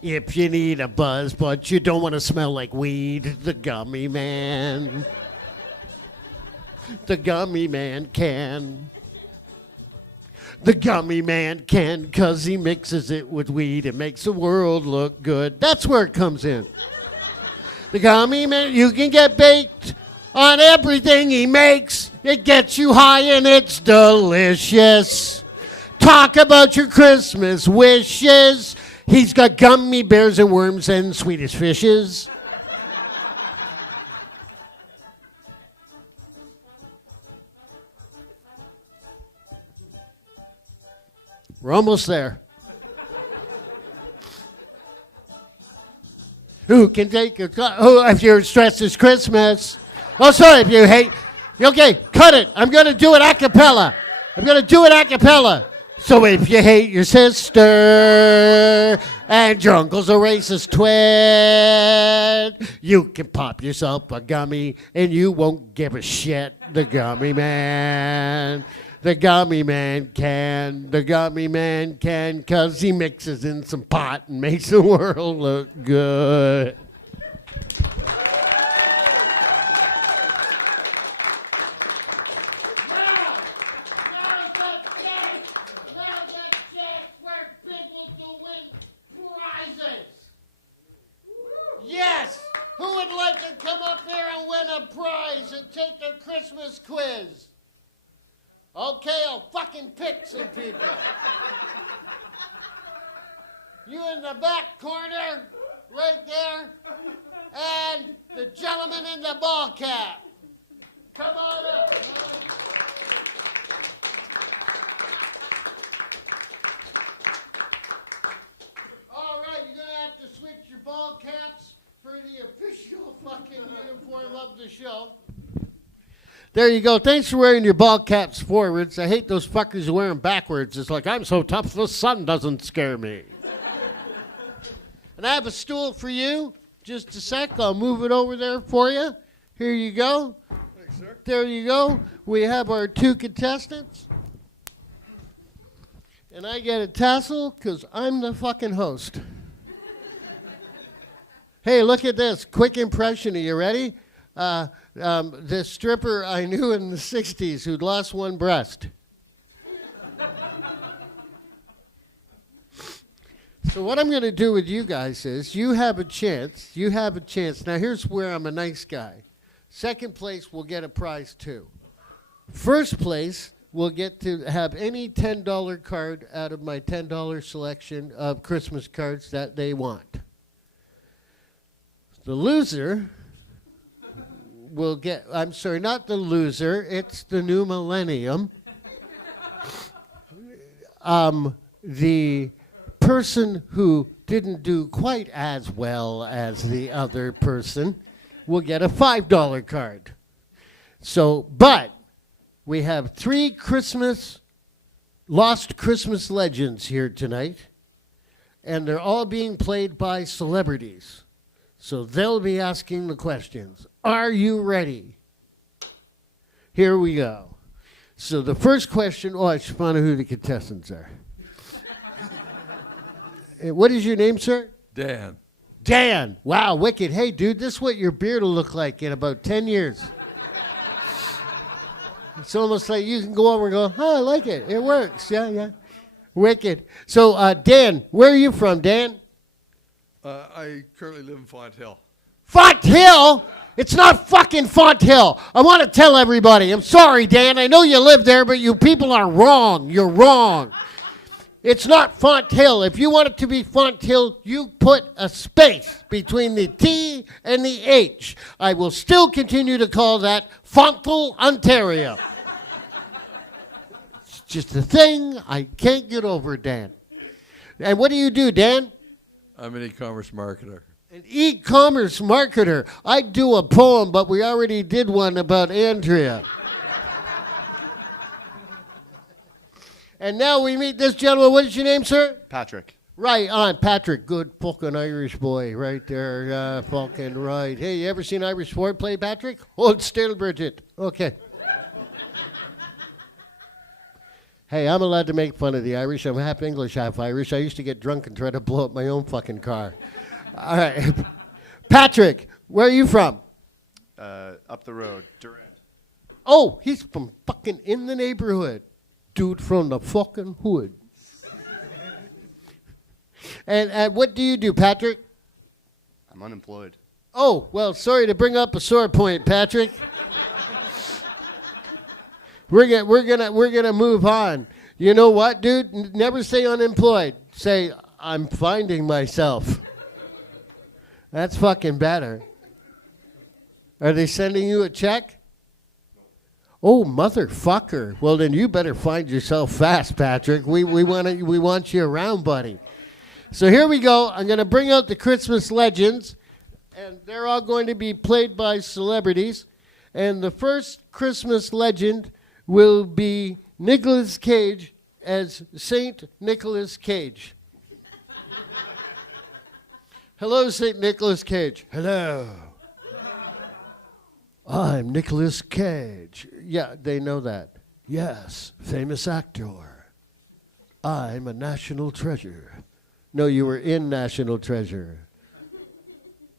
If you need a buzz, but you don't want to smell like weed, the gummy man. The gummy man can. The gummy man can, 'cause he mixes it with weed. It makes the world look good. That's where it comes in. The gummy man, you can get baked on everything he makes. It gets you high and it's delicious. Talk about your Christmas wishes. He's got gummy bears and worms and Swedish fishes. We're almost there. Who can take a if your stress is Christmas? Oh, sorry, if you hate. Okay, cut it. I'm going to do it a cappella. So if you hate your sister and your uncle's a racist twin, you can pop yourself a gummy and you won't give a shit. The gummy man. The gummy man can. The gummy man can, 'cause he mixes in some pot and makes the world look good. Yes! Who would like to come up here and win a prize and take a Christmas quiz? Okay, I'll fucking pick some people. You in the back corner, right there, and the gentleman in the ball cap. Come on up. All right, you're gonna have to switch your ball caps for the official fucking uniform of the show. There you go. Thanks for wearing your ball caps forwards. I hate those fuckers who wear them backwards. It's like, I'm so tough, the sun doesn't scare me. And I have a stool for you. Just a sec. I'll move it over there for you. Here you go. Thanks, sir. There you go. We have our two contestants. And I get a tassel because I'm the fucking host. Hey, look at this. Quick impression. Are you ready? This stripper I knew in the 60s who'd lost one breast. So what I'm going to do with you guys is you have a chance. Now here's where I'm a nice guy. Second place will get a prize too. First place will get to have any $10 card out of my $10 selection of Christmas cards that they want. The loser will get, I'm sorry, not the loser, it's the new millennium. The person who didn't do quite as well as the other person will get a $5 card. So, but we have 3 lost Christmas legends here tonight, and they're all being played by celebrities. So they'll be asking the questions. Are you ready? Here we go. So the first question, I should find out who the contestants are. What is your name, sir? Dan. Dan. Wow, wicked. Hey, dude, this is what your beard will look like in about 10 years. It's almost like you can go over and go, I like it. It works. Yeah. Wicked. So, Dan, where are you from, Dan? I currently live in Font Hill. Font Hill? It's not fucking Font Hill. I want to tell everybody. I'm sorry, Dan. I know you live there, but you people are wrong. You're wrong. It's not Font Hill. If you want it to be Font Hill, you put a space between the T and the H. I will still continue to call that Fontville, Ontario. It's just a thing I can't get over, Dan. And what do you do, Dan? I'm an e-commerce marketer. An e-commerce marketer. I'd do a poem, but we already did one about Andrea. And now we meet this gentleman. What is your name, sir? Patrick. Right on, Patrick. Good fucking Irish boy right there. Fucking right. Hey, you ever seen Irish foreplay, Patrick? Hold still, Bridget. Okay. Hey, I'm allowed to make fun of the Irish. I'm half English, half Irish. I used to get drunk and try to blow up my own fucking car. All right. Patrick, where are you from? Up the road, Durant. Oh, he's from fucking in the neighborhood. Dude from the fucking hood. And what do you do, Patrick? I'm unemployed. Oh, well, sorry to bring up a sore point, Patrick. We're gonna move on. You know what, dude? Never say unemployed. Say I'm finding myself. That's fucking better. Are they sending you a check? Oh, motherfucker. Well, then you better find yourself fast, Patrick. We want you around, buddy. So here we go. I'm going to bring out the Christmas legends, and they're all going to be played by celebrities. And the first Christmas legend will be Nicolas Cage as Saint Nicolas Cage. Hello, Saint Nicolas Cage. Hello. I'm Nicolas Cage. Yeah, they know that. Yes, famous actor. I'm a national treasure. No, you were in National Treasure.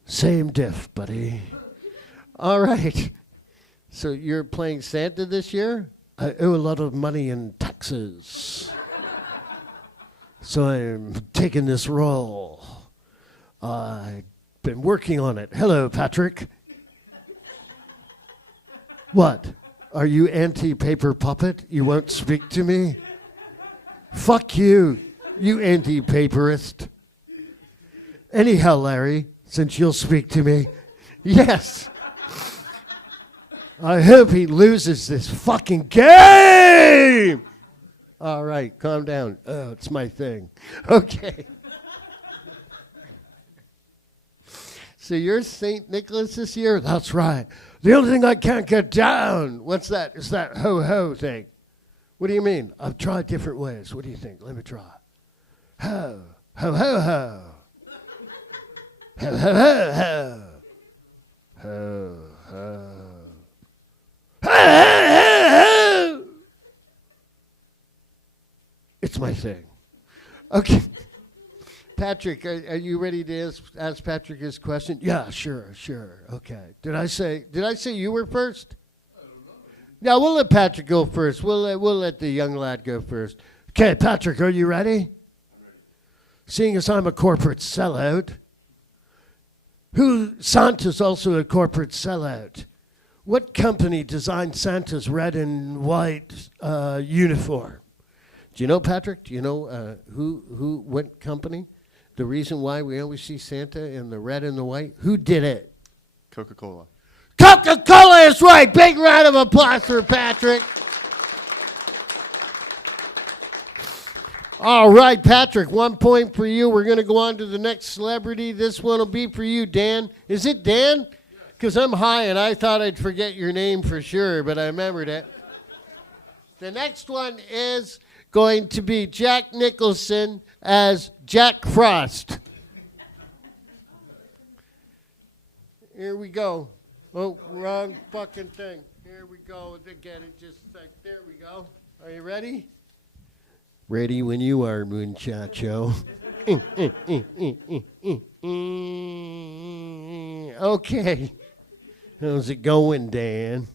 Same diff, buddy. All right. So you're playing Santa this year? I owe a lot of money in taxes. So I'm taking this role. I've been working on it. Hello, Patrick. What? Are you anti-paper puppet? You won't speak to me? Fuck you, you anti-paperist. Anyhow, Larry, since you'll speak to me, yes. I hope he loses this fucking game. All right, calm down. Oh, it's my thing. Okay. So you're St. Nicholas this year? That's right. The only thing I can't get down, what's that? It's that ho-ho thing. What do you mean? I've tried different ways. What do you think? Let me try. Ho, ho, ho, ho. Ho, ho, ho, ho. Ho, ho. Ho, ho, ho. It's my thing. Okay. Patrick, are you ready to ask Patrick his question? Yeah, sure. Okay. Did I say you were first? I don't know. Yeah, we'll let Patrick go first. We'll let the young lad go first. Okay, Patrick, are you ready? I'm ready. Seeing as I'm a corporate sellout, Santa's also a corporate sellout. What company designed Santa's red and white uniform? Do you know, Patrick? Do you know what company? The reason why we always see Santa in the red and the white? Who did it? Coca-Cola. Coca-Cola is right. Big round of applause for Patrick. All right, Patrick, 1 point for you. We're going to go on to the next celebrity. This one will be for you, Dan. Is it Dan? Because I'm high and I thought I'd forget your name for sure, but I remembered it. The next one is going to be Jack Nicholson as Jack Frost. Here we go. Oh, wrong fucking thing. Here we go again. It just like, there we go. Are you ready? Ready when you are, muchacho. Okay. How's it going, Dan?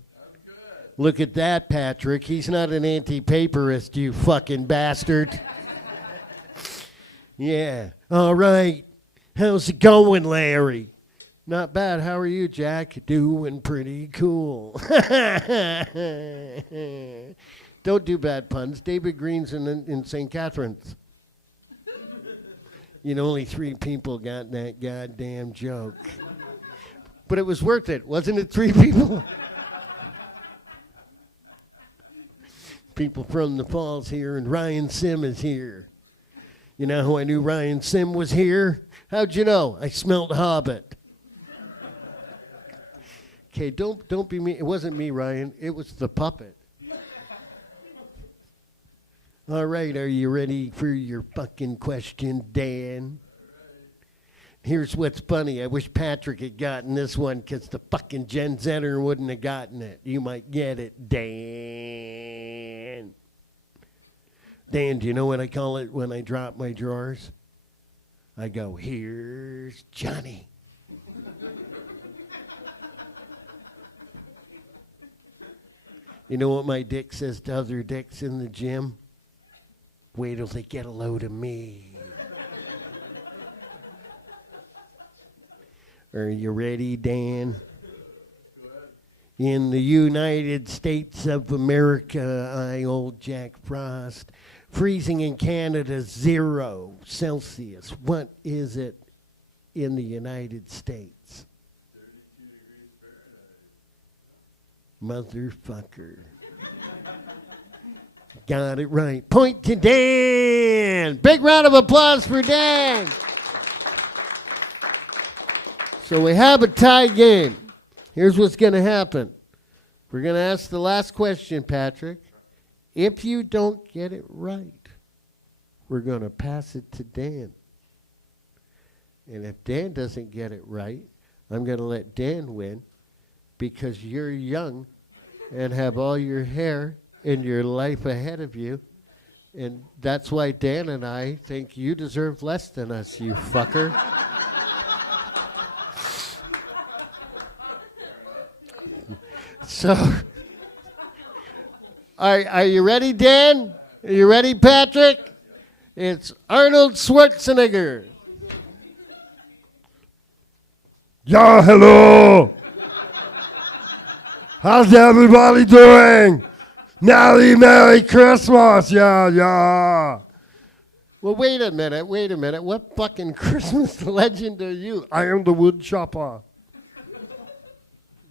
Look at that, Patrick. He's not an anti-paperist, you fucking bastard. Yeah. All right. How's it going, Larry? Not bad. How are you, Jack? Doing pretty cool. Don't do bad puns. David Green's in St. Catharines. You know, only 3 people got that goddamn joke. But it was worth it. Wasn't it 3 people? People from the Falls here, and Ryan Sim is here. You know how I knew Ryan Sim was here? How'd you know? I smelled Hobbit. Okay, don't be me. It wasn't me, Ryan. It was the puppet. All right, are you ready for your fucking question, Dan? Here's what's funny. I wish Patrick had gotten this one because the fucking Gen Zer wouldn't have gotten it. You might get it, Dan. Dan, do you know what I call it when I drop my drawers? I go, here's Johnny. You know what my dick says to other dicks in the gym? Wait till they get a load of me. Are you ready, Dan? In the United States of America, I, old Jack Frost, freezing in Canada, 0 Celsius. What is it in the United States? 32 degrees Fahrenheit. Motherfucker. Got it right. Point to Dan. Big round of applause for Dan. So we have a tie game. Here's what's going to happen. We're going to ask the last question, Patrick. If you don't get it right, we're going to pass it to Dan. And if Dan doesn't get it right, I'm going to let Dan win because you're young and have all your hair and your life ahead of you. And that's why Dan and I think you deserve less than us, you fucker. So, are you ready, Dan? Are you ready, Patrick? It's Arnold Schwarzenegger. Yeah, hello. How's everybody doing? Merry Christmas. Yeah. Well, wait a minute. What fucking Christmas legend are you? I am the wood chopper.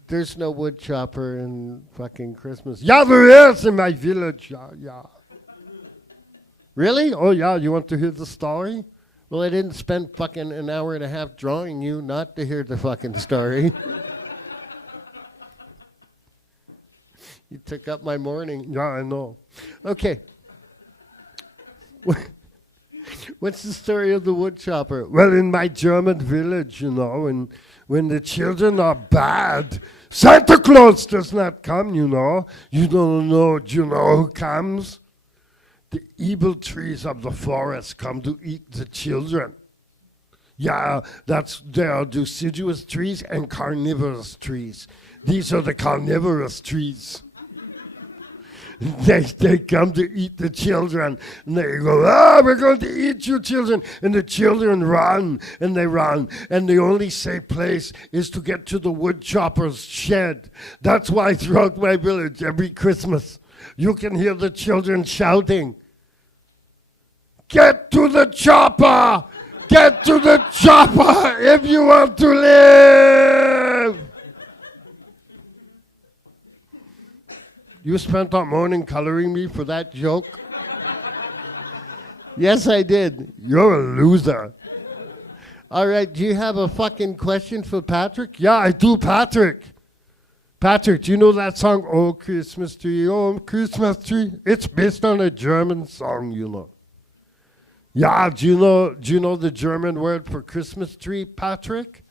There's no wood chopper in fucking Christmas. Yeah, there is in my village. Yeah. Really? Oh, yeah, you want to hear the story? Well, I didn't spend fucking an hour and a half drawing you not to hear the fucking story. You took up my morning. Yeah, I know. Okay. What's the story of the wood chopper? Well, in my German village, and when the children are bad, Santa Claus does not come, You don't know, do you know who comes? The evil trees of the forest come to eat the children. Yeah, there are deciduous trees and carnivorous trees. These are the carnivorous trees. They come to eat the children, and they go, we're going to eat you children. And the children run, and they run. And the only safe place is to get to the wood chopper's shed. That's why throughout my village, every Christmas, you can hear the children shouting, "Get to the chopper! Get to the chopper if you want to live!" You spent that morning coloring me for that joke? Yes, I did. You're a loser. All right, do you have a fucking question for Patrick? Yeah, I do, Patrick. Patrick, do you know that song, "Oh Christmas Tree, Oh Christmas Tree"? It's based on a German song, Yeah, do you know the German word for Christmas tree, Patrick?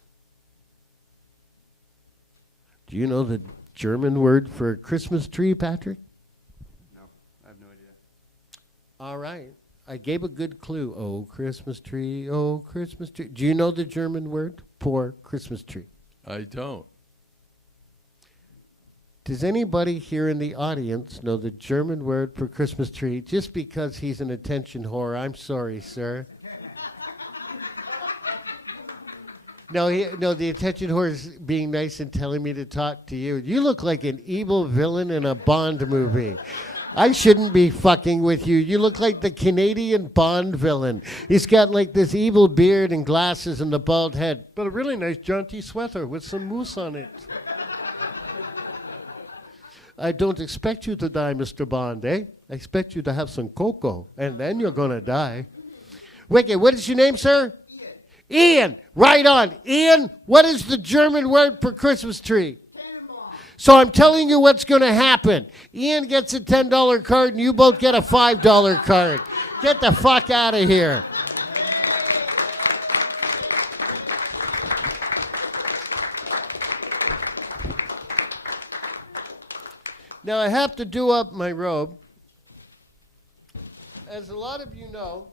Do you know the German word for Christmas tree, Patrick? No, I have no idea. All right. I gave a good clue. Oh, Christmas tree, oh, Christmas tree. Do you know the German word for Christmas tree? I don't. Does anybody here in the audience know the German word for Christmas tree? Just because he's an attention whore, I'm sorry, sir. No, the attention whore is being nice and telling me to talk to you. You look like an evil villain in a Bond movie. I shouldn't be fucking with you. You look like the Canadian Bond villain. He's got like this evil beard and glasses and the bald head. But a really nice jaunty sweater with some mousse on it. I don't expect you to die, Mr. Bond, eh? I expect you to have some cocoa, and then you're going to die. Wicked, what is your name, sir? Ian. Right on. Ian, what is the German word for Christmas tree? So I'm telling you what's going to happen. Ian gets a $10 card and you both get a $5 card. Get the fuck out of here. Now I have to do up my robe. As a lot of you know,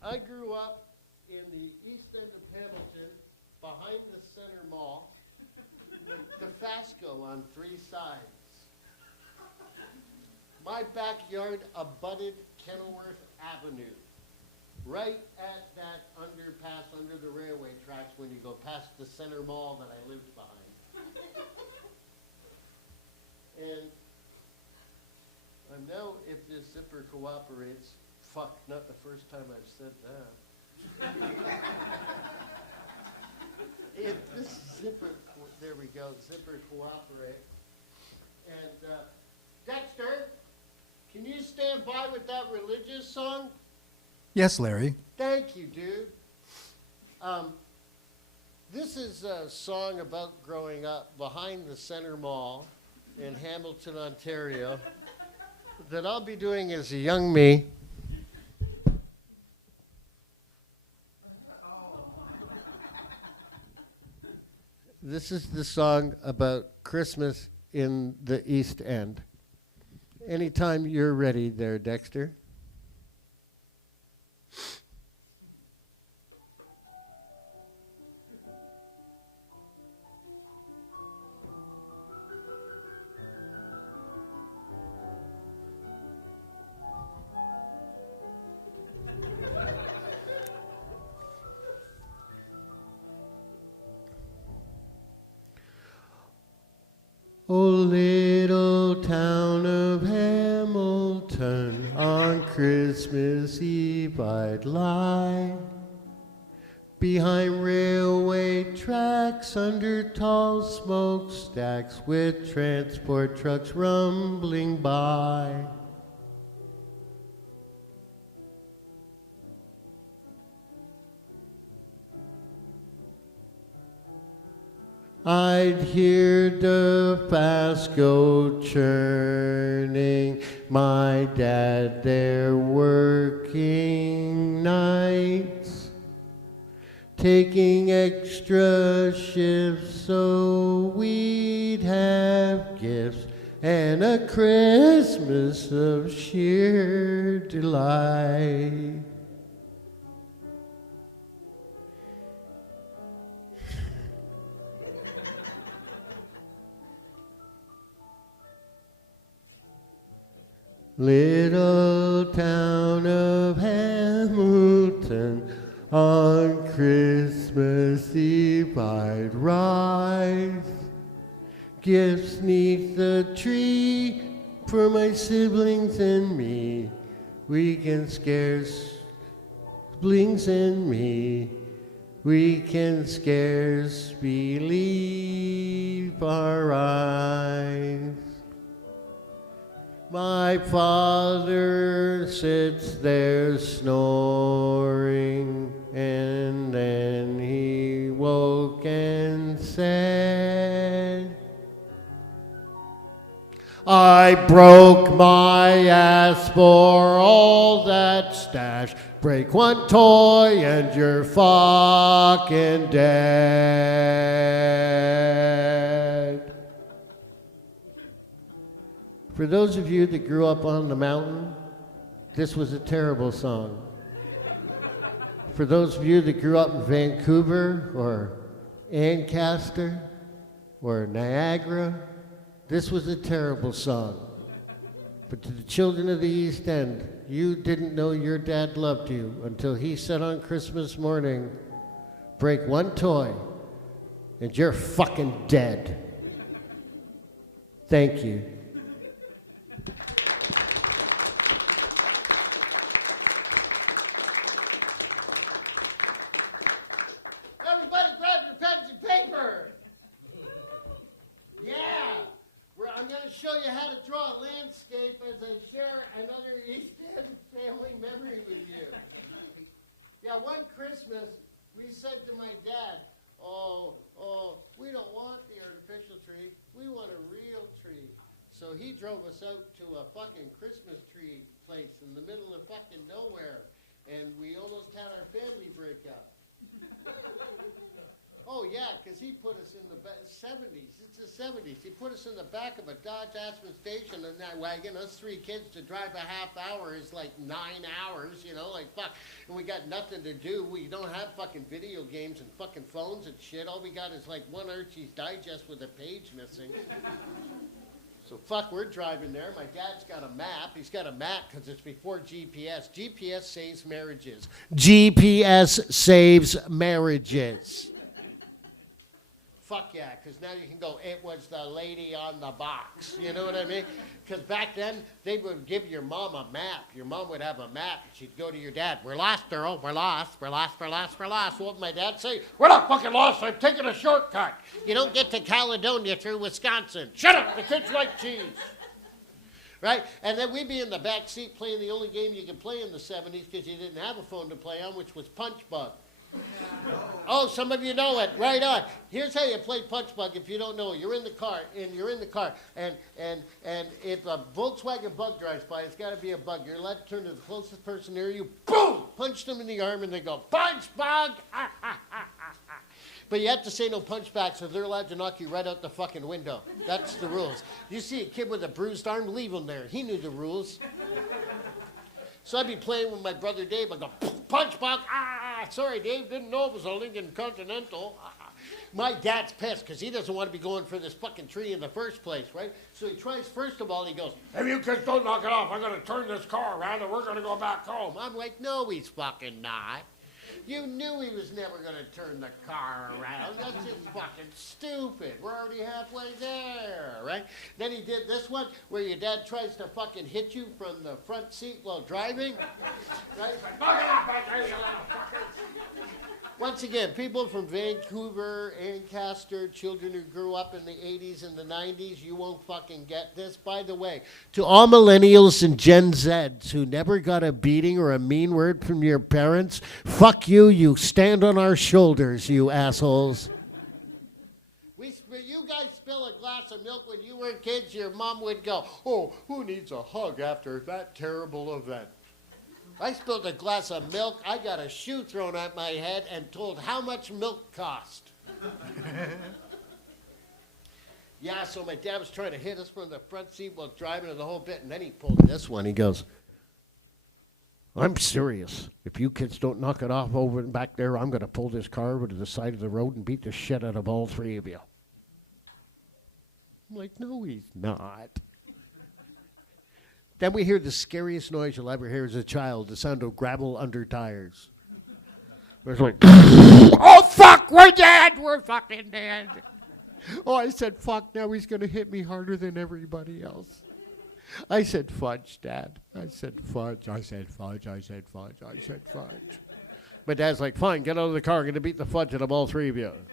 I grew up in the east end of Hamilton, behind the Center Mall, the Fasco on 3 sides. My backyard abutted Kenilworth Avenue, right at that underpass under the railway tracks when you go past the Center Mall that I lived behind. And I know if this zipper cooperates. Fuck, not the first time I've said that. If this zipper, there we go, zipper cooperate. And Dexter, can you stand by with that religious song? Yes, Larry. Thank you, dude. This is a song about growing up behind the Center Mall in Hamilton, Ontario, that I'll be doing as a young me. This is the song about Christmas in the East End. Anytime you're ready there, Dexter. Oh, little town of Hamilton, on Christmas Eve I'd lie behind railway tracks under tall smokestacks with transport trucks rumbling by. I'd hear the Fasco churning, my dad there working nights, taking extra shifts so we'd have gifts and a Christmas of sheer delight. Little town of Hamilton, on Christmas Eve I'd rise, gifts 'neath the tree for my siblings and me. We can scarce, siblings and me, we can scarce believe our eyes. My father sits there snoring, and then he woke and said, I broke my ass for all that stash. Break one toy and you're fucking dead. For those of you that grew up on the mountain, this was a terrible song. For those of you that grew up in Vancouver or Ancaster or Niagara, this was a terrible song. But to the children of the East End, you didn't know your dad loved you until he said on Christmas morning, break one toy and you're fucking dead. Thank you. Everybody grab your pens and paper. Yeah. I'm going to show you how to draw a landscape as I share another East End family memory with you. Yeah, one Christmas, we said to my dad, we don't want the artificial tree. We want a real tree. So he drove us out to a fucking Christmas tree place in the middle of fucking nowhere. And we almost had our family break up. Oh, yeah, because he put us in the 70s. It's the 70s. He put us in the back of a Dodge Aspen station in that wagon. Us 3 kids to drive a half hour is like 9 hours, you know, like fuck. And we got nothing to do. We don't have fucking video games and fucking phones and shit. All we got is like one Archie's Digest with a page missing. So fuck, we're driving there. My dad's got a map. He's got a map because it's before GPS. GPS saves marriages. GPS saves marriages. Fuck yeah, because now you can go, it was the lady on the box. You know what I mean? Because back then, they would give your mom a map. Your mom would have a map. She'd go to your dad, we're lost, Earl. We're lost. We're lost. We're lost. We're lost. What would my dad say? We're not fucking lost. I'm taking a shortcut. You don't get to Caledonia through Wisconsin. Shut up. The kids like cheese. Right? And then we'd be in the back seat playing the only game you could play in the 70s because you didn't have a phone to play on, which was Punch Bug. Oh, some of you know it. Right on. Here's how you play Punch Bug if you don't know it. You're in the car, and if a Volkswagen Bug drives by, it's got to be a bug. You're allowed to turn to the closest person near you, boom, punch them in the arm, and they go, Punch Bug! But you have to say no punch back, so they're allowed to knock you right out the fucking window. That's the rules. You see a kid with a bruised arm, leave him there. He knew the rules. So I'd be playing with my brother Dave. I'd go, Punch Bug! Sorry, Dave, didn't know it was a Lincoln Continental. My dad's pissed because he doesn't want to be going for this fucking tree in the first place, right? So he tries, first of all, he goes, if you kids don't knock it off, I'm going to turn this car around and we're going to go back home. I'm like, no, he's fucking not. You knew he was never going to turn the car around. That's just fucking stupid. We're already halfway there, right? Then he did this one where your dad tries to fucking hit you from the front seat while driving. Right? He's like, knock it off, you little fuckers. Once again, people from Vancouver, Ancaster, children who grew up in the 80s and the 90s, you won't fucking get this. By the way, to all millennials and Gen Zs who never got a beating or a mean word from your parents, fuck you, you stand on our shoulders, you assholes. You guys spill a glass of milk when you were kids, your mom would go, oh, who needs a hug after that terrible event? I spilled a glass of milk, I got a shoe thrown at my head and told how much milk cost. Yeah, so my dad was trying to hit us from the front seat while driving the whole bit, and then he pulled this one. He goes, I'm serious. If you kids don't knock it off over and back there, I'm going to pull this car over to the side of the road and beat the shit out of all 3 of you. I'm like, no, he's not. Then we hear the scariest noise you'll ever hear as a child, the sound of gravel under tires. It's like, oh, fuck, we're dead. We're fucking dead. Oh, I said, fuck, now he's going to hit me harder than everybody else. I said, fudge, Dad. I said, fudge. I said, fudge. I said, fudge. I said, fudge. My dad's like, fine, get out of the car. I'm going to beat the fudge out of all 3 of you. And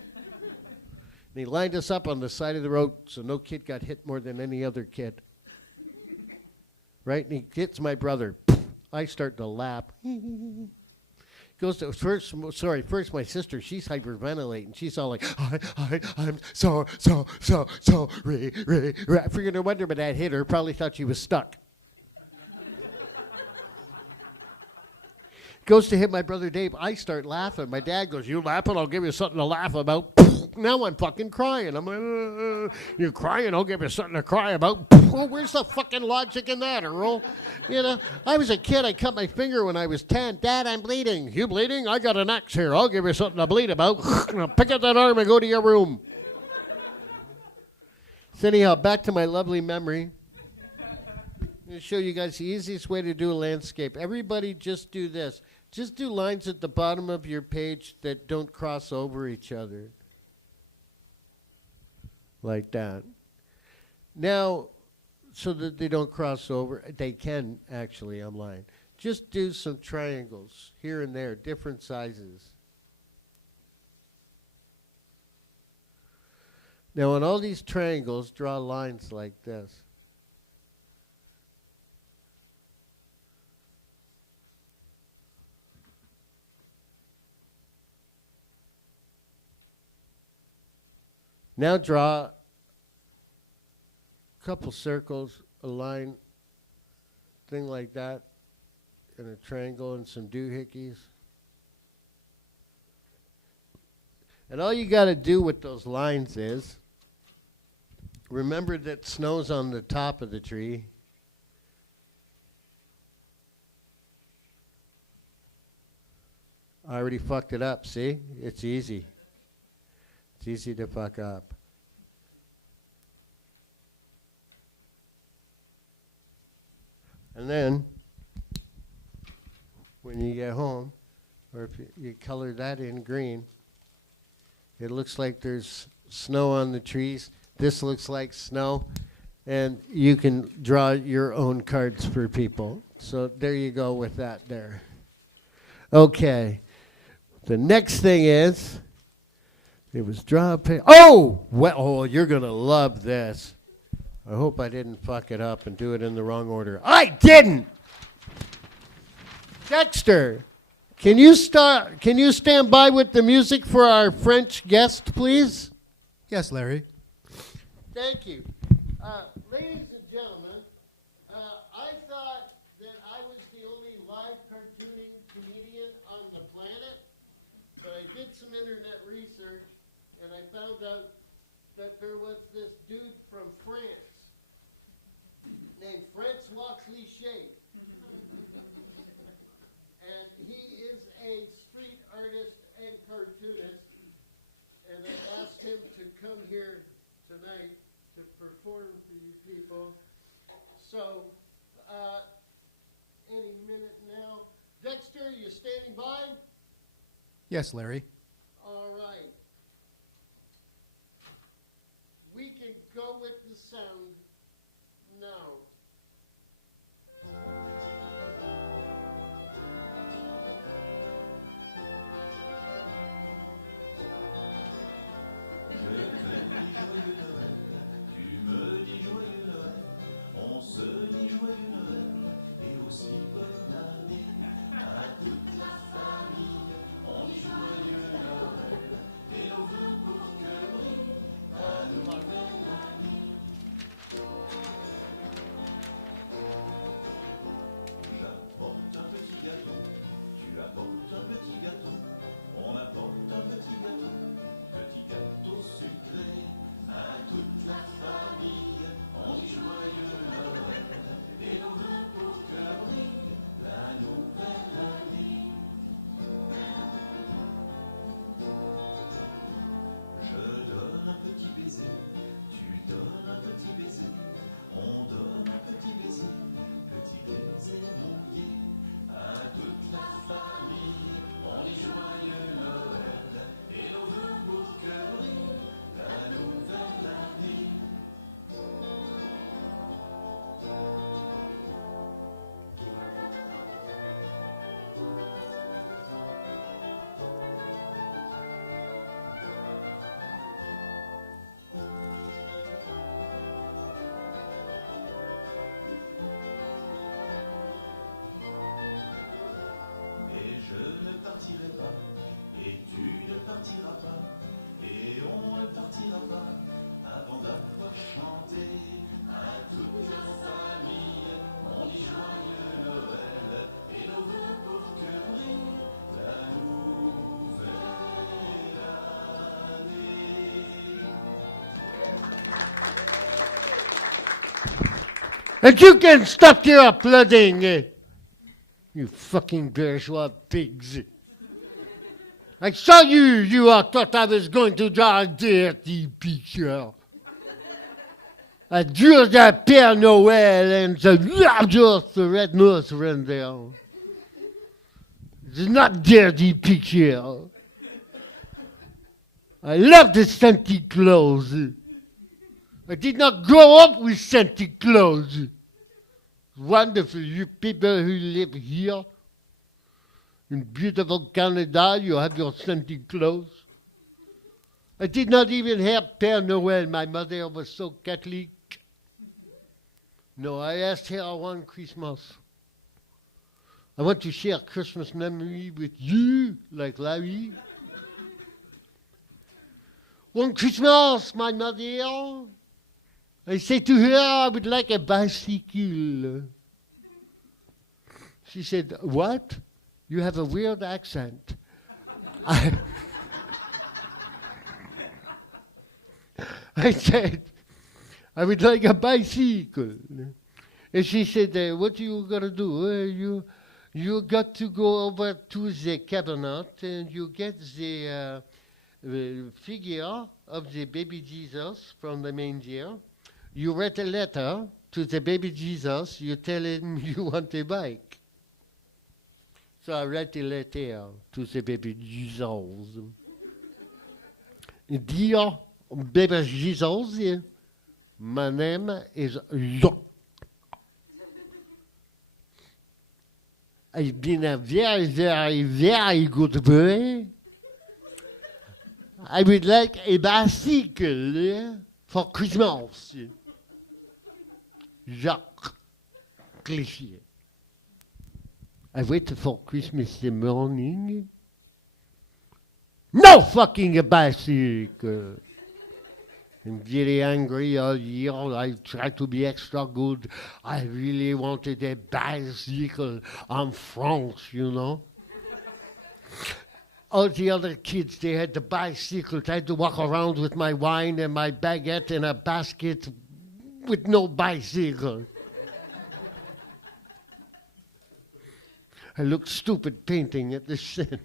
he lined us up on the side of the road so no kid got hit more than any other kid. Right? And he hits my brother. I start to laugh. Goes to first my sister, she's hyperventilating. She's all like, I'm so I figured no wonder my dad hit her, probably thought she was stuck. Goes to hit my brother Dave. I start laughing. My dad goes, you laughing? I'll give you something to laugh about. Now I'm fucking crying. I'm like, you're crying? I'll give you something to cry about. Well, where's the fucking logic in that, Earl? You know, I was a kid. I cut my finger when I was 10. Dad, I'm bleeding. You bleeding? I got an axe here. I'll give you something to bleed about. Now pick up that arm and go to your room. So anyhow, back to my lovely memory. I'm going to show you guys the easiest way to do a landscape. Everybody just do this. Just do lines at the bottom of your page that don't cross over each other. Like that. Now, so that they don't cross over, they can actually, I'm lying. Just do some triangles here and there, different sizes. Now on all these triangles, draw lines like this. Now draw a couple circles, a line, thing like that, and a triangle and some doohickeys. And all you got to do with those lines is remember that snow's on the top of the tree. I already fucked it up, see? It's easy. It's easy to fuck up. And then, when you get home, or if you color that in green, it looks like there's snow on the trees. This looks like snow. And you can draw your own cards for people. So there you go with that there. Okay. The next thing is, it was draw a picture. Oh! Well, oh, you're going to love this. I hope I didn't fuck it up and do it in the wrong order. I didn't! Dexter, can you stand by with the music for our French guest, please? Yes, Larry. Thank you. Ladies and gentlemen, I thought that I was the only live cartooning comedian on the planet, but I did some internet research, and I found out that there was this dude from France named Francois Cliché. And he is a street artist and cartoonist, and I asked him to come here tonight to perform for you people. So, any minute now. Dexter, you standing by? Yes, Larry. All right. We can go with the sound now. And you can stop your applauding, you fucking bourgeois pigs. I saw you, you all thought I was going to draw a dirty picture. I drew the Père Noël and the largest red-nosed reindeer. It's not dirty picture. I love the Santa Claus. I did not grow up with Santa Claus. Wonderful, you people who live here in beautiful Canada, you have your Santa Claus. I did not even have Père Noël. My mother was so Catholic. No, I asked her one Christmas. I want to share Christmas memory with you, like Larry. One Christmas, my mother, I said to her, I would like a bicycle. She said, what? You have a weird accent. I said, I would like a bicycle. And she said, what you gonna do? You got to go over to the cabinet and you get the figure of the baby Jesus from the manger. You write a letter to the baby Jesus. You tell him you want a bike. So I write a letter to the baby Jesus. Dear baby Jesus, my name is Jean. I've been a very, very, very good boy. I would like a bicycle for Christmas. Jacques Cliché. I waited for Christmas morning. No fucking bicycle. I'm very angry all year. I try to be extra good. I really wanted a bicycle. I'm France, you know. All the other kids, they had the bicycles. I had to walk around with my wine and my baguette in a basket with no bicycle. I looked stupid painting at the sun.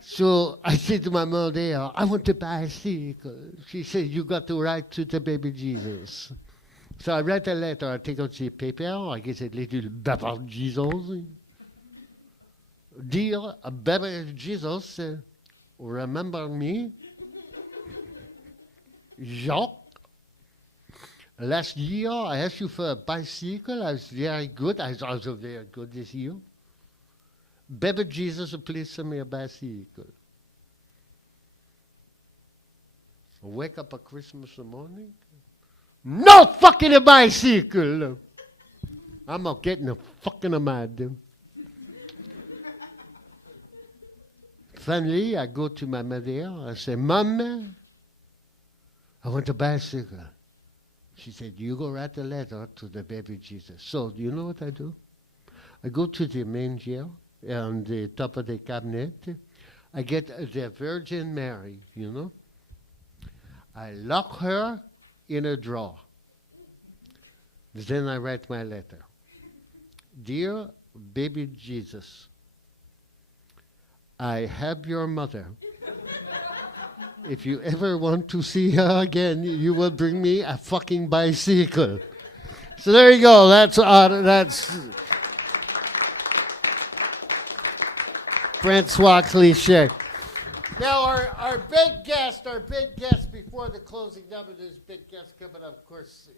So I said to my mother, I want a bicycle. She said, you got to write to the baby Jesus. So I write a letter. I take out the paper. I get a little baby Jesus. Dear baby Jesus, remember me? Jacques. Last year, I asked you for a bicycle. I was very good. I was also very good this year. Baby Jesus, please send me a bicycle. I wake up at Christmas morning. No fucking a bicycle! I'm not getting a fucking mad. Finally, I go to my mother. I say, Mom, I want a bicycle. She said, you go write a letter to the baby Jesus. So, do you know what I do? I go to the manger on the top of the cabinet. I get the Virgin Mary, you know. I lock her in a drawer. Then I write my letter. Dear baby Jesus, I have your mother. If you ever want to see her again, you will bring me a fucking bicycle. So there you go. That's Francois Cliché. Now our big guest before the closing number, there's big guest coming up. Of course,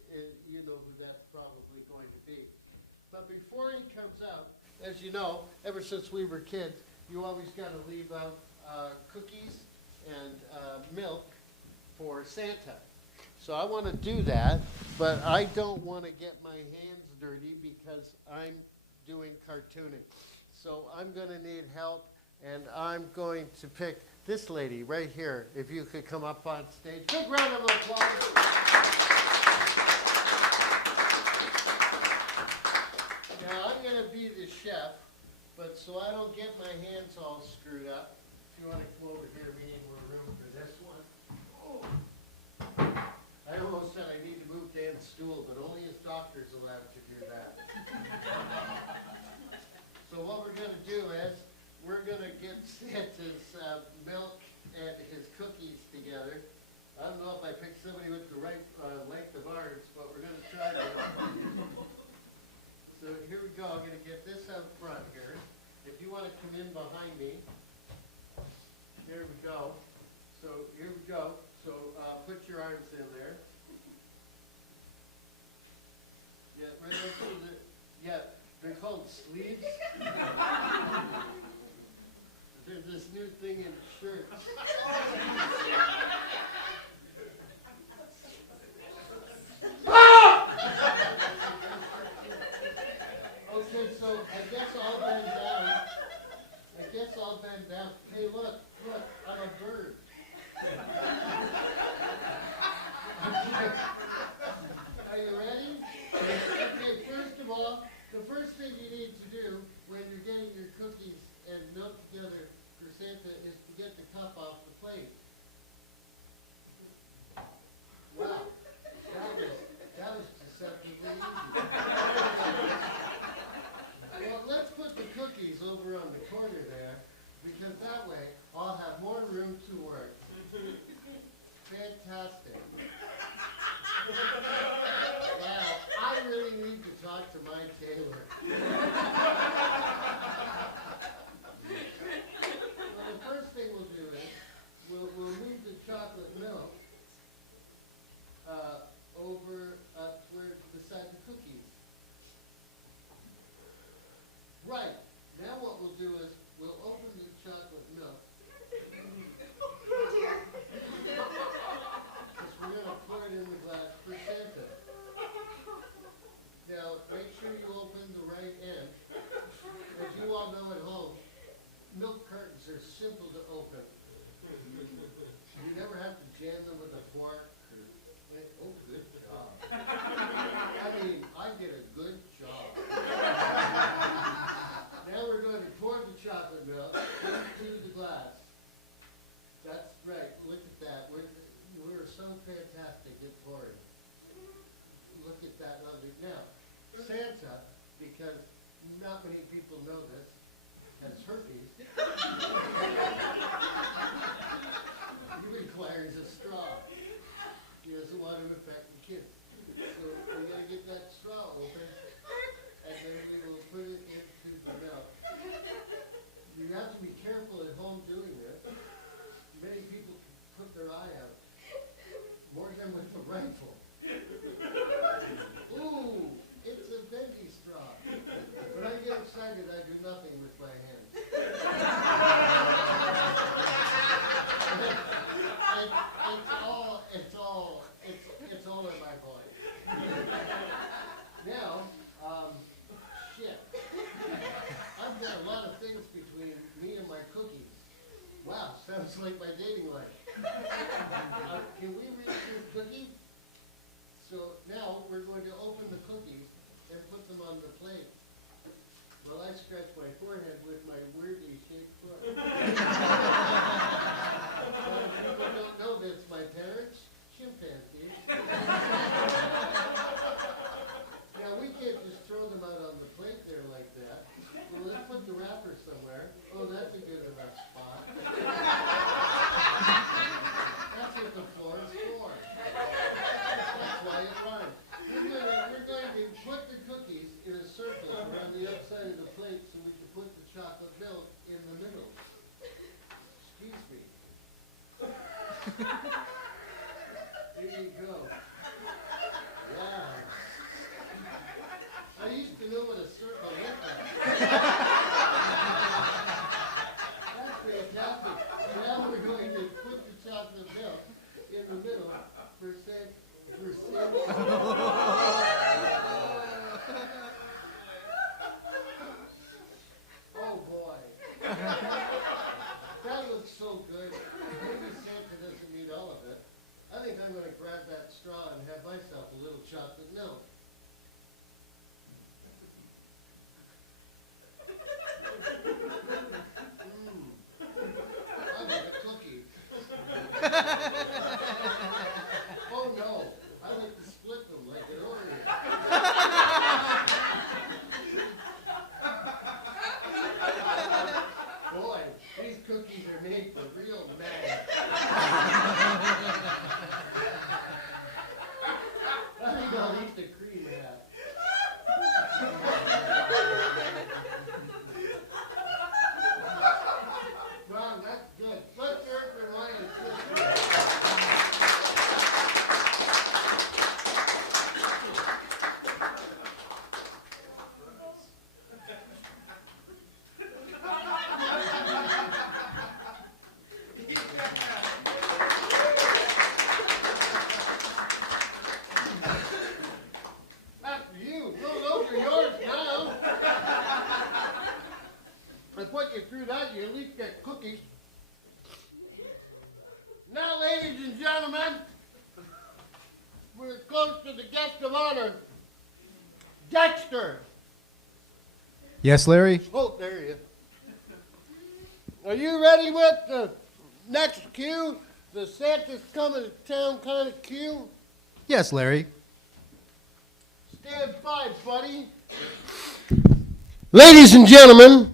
you know who that's probably going to be. But before he comes out, as you know, ever since we were kids, you always got to leave out cookies and milk for Santa. So I want to do that, but I don't want to get my hands dirty because I'm doing cartooning. So I'm going to need help, and I'm going to pick this lady right here. If you could come up on stage. Big round of applause. Now I'm going to be the chef, but so I don't get my hands all screwed up. If you want to come over here, we need more room for this one. Oh. I almost said I need to move Dan's stool, but only his doctor's allowed to do that. So what we're going to do is we're going to get Santa's milk and his cookies together. I don't know if I picked somebody with the right length of arms, but we're going to try that. So here we go. I'm going to get this out front here. If you want to come in behind me. Here we go. So here we go. So put your arms in there. Yeah, right up to the, yeah, they're called sleeves. There's this new thing in shirts. Okay, so I guess I'll bend down. I guess I'll bend down. Hey, look, I'm a bird. Are you ready? Okay, first of all, the first thing you need to do when you're getting your cookies and milk together for Santa is to get the cup off the plate. Wow, that was deceptively easy. Well, let's put the cookies over on the corner there, because that way I'll have more room to work. Fantastic. Now, I really need to talk to my tailor. Well, the first thing we'll do is we'll move the chocolate milk over where beside the cookies. Right. Now what we'll do is we'll open the chocolate milk. Because we're going to pour it in the glass for Santa. Now, make sure you open the right end. As you all know at home, milk cartons are simple to open. You never have to jam them with a fork. Oh, good job. I mean, I did a good job. Now we're going to pour the chocolate milk into the glass. That's right. Look at that. We're so fantastic at pouring. Look at that lovely. Now, Santa, because not many people know this, has herpes. He requires a straw. He doesn't want to affect the kids. So we got to get that straw open, and then we will put it into the milk. You have to be careful at home doing this. Many people put their eye out. More than with the rifle. Ooh, it's a bendy straw. When I get excited, I do nothing with my hands. It's all in my body. Now, shit. I've got a lot of things between me and my cookies. Wow, sounds like my dating life. Can we reach this cookie? So now we're going to open the cookies and put them on the plate. Well, I scratch my forehead with my weirdly shaped foot. People don't know this. My parents, chimpanzees. Now we can't just throw them out on the plate there like that. Well, let's put the wrapper somewhere. Oh, that's a good enough spot. That's what the floor is for. That's why it rhymes. We're going to put the cookies in a circle around the outside of the plate so we can put the chocolate milk in the middle. Excuse me. Here you go. Wow. I used to know what a circle looked like. That's fantastic. Now we're going to put the chocolate milk in the middle for Santa. Oh boy. That looks so good. Maybe Santa doesn't need all of it. I think I'm going to grab that straw and have myself a little chocolate milk. I like a cookie. Oh no, I like to split them like an Oreo. Boy, these cookies are made for real men. I think I'll eat the cream hat. Wow, that's good. Let's hear it for mine and sister. you at least get cookies. Now, ladies and gentlemen, we're close to the guest of honor, Dexter. Yes, Larry? Oh, there he is. Are you ready with the next cue? The Santa's coming to town kind of cue? Yes, Larry. Stand by, buddy. Ladies and gentlemen,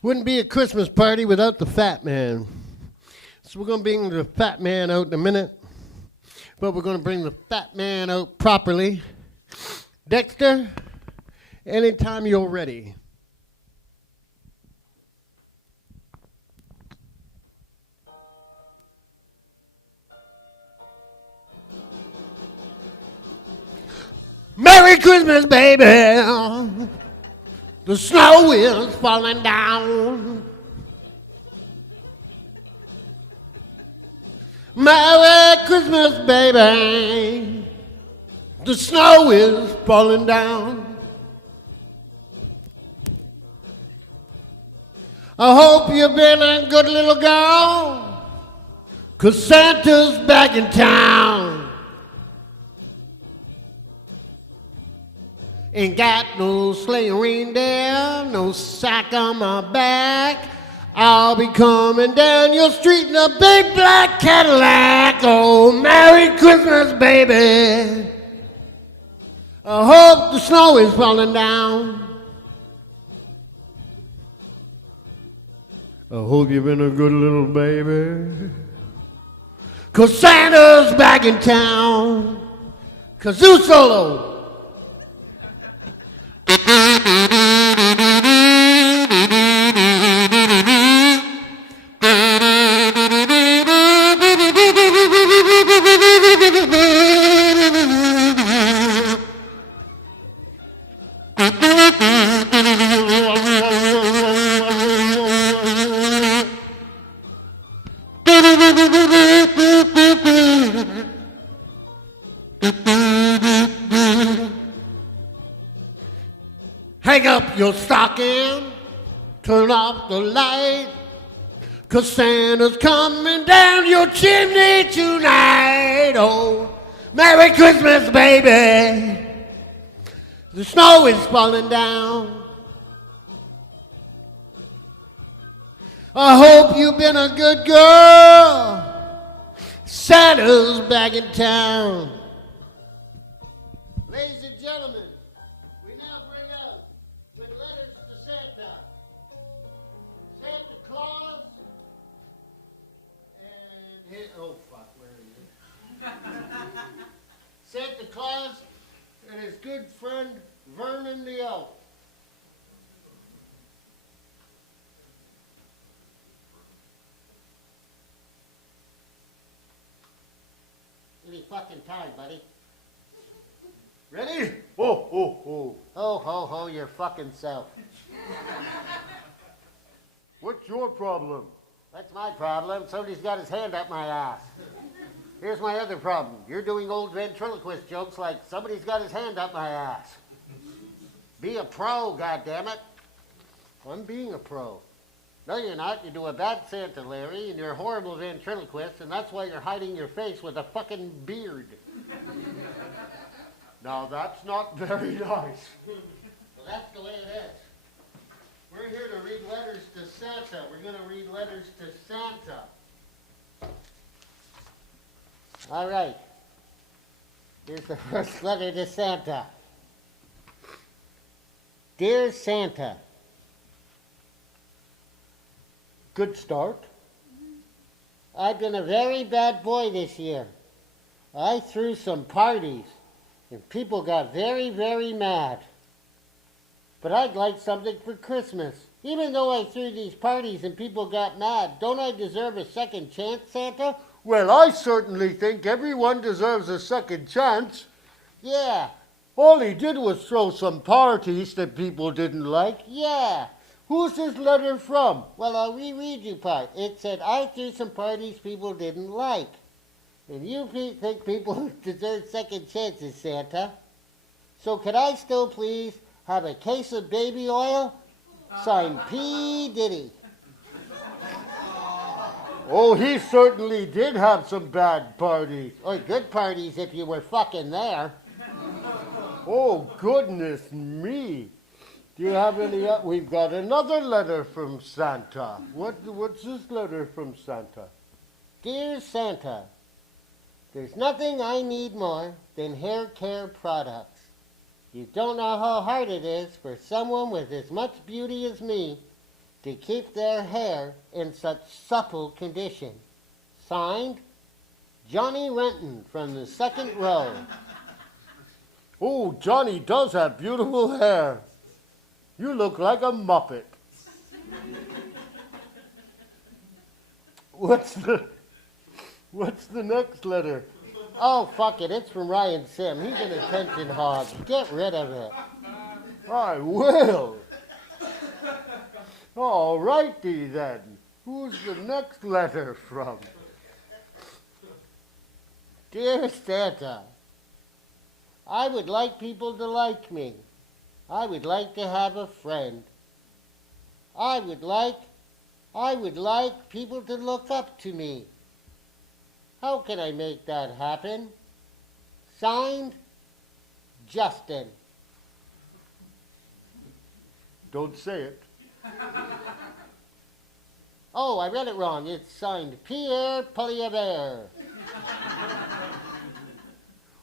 wouldn't be a Christmas party without the Fat Man. So we're going to bring the Fat Man out in a minute, but we're going to bring the Fat Man out properly. Dexter, anytime you're ready. Merry Christmas, baby. The snow is falling down. Merry Christmas, baby. The snow is falling down. I hope you've been a good little girl, 'cause Santa's back in town. Ain't got no sleigh reindeer, no sack on my back. I'll be coming down your street in a big black Cadillac. Oh, Merry Christmas, baby. I hope the snow is falling down. I hope you've been a good little baby, 'cause Santa's back in town. Kazoo solo. Hang up your stocking, turn off the light, 'cause Santa's coming down your chimney tonight. Oh, Merry Christmas, baby. The snow is falling down. I hope you've been a good girl. Santa's back in town. Ladies and gentlemen, we now bring out with letters to Santa, Santa Claus, and his, oh fuck, where are you? Santa Claus and his good friend Vernon the Elf. Any fucking time, buddy. Ready? Ho, ho, ho. Ho, ho, ho, your fucking self. What's your problem? That's my problem. Somebody's got his hand up my ass. Here's my other problem. You're doing old ventriloquist jokes like somebody's got his hand up my ass. Be a pro, goddammit. I'm being a pro. No, you're not. You do a bad Santa, Larry, and you're a horrible ventriloquist, and that's why you're hiding your face with a fucking beard. Now, that's not very nice. Well, that's the way it is. We're here to read letters to Santa. We're going to read letters to Santa. All right. Here's the first letter to Santa. Dear Santa, good start. I've been a very bad boy this year. I threw some parties, and people got very, very mad. But I'd like something for Christmas. Even though I threw these parties and people got mad, don't I deserve a second chance, Santa? Well, I certainly think everyone deserves a second chance. Yeah. All he did was throw some parties that people didn't like. Yeah. Who's this letter from? Well, I'll reread you part. It said, I threw some parties people didn't like. And you think people deserve second chances, Santa. So could I still please have a case of baby oil? Signed P. Diddy. Oh, he certainly did have some bad parties. Or good parties if you were fucking there. Oh, goodness me. Do you have any? We've got another letter from Santa. What's this letter from Santa? Dear Santa, there's nothing I need more than hair care products. You don't know how hard it is for someone with as much beauty as me to keep their hair in such supple condition. Signed, Johnny Renton from the second row. Oh, Johnny does have beautiful hair. You look like a Muppet. What's the next letter? Oh, fuck it. It's from Ryan Sim. He's an attention hog. Get rid of it. I will. All righty then. Who's the next letter from? Dear Santa, I would like people to like me. I would like to have a friend. I would like people to look up to me. How can I make that happen? Signed, Justin. Don't say it. Oh, I read it wrong. It's signed Pierre Poilievre.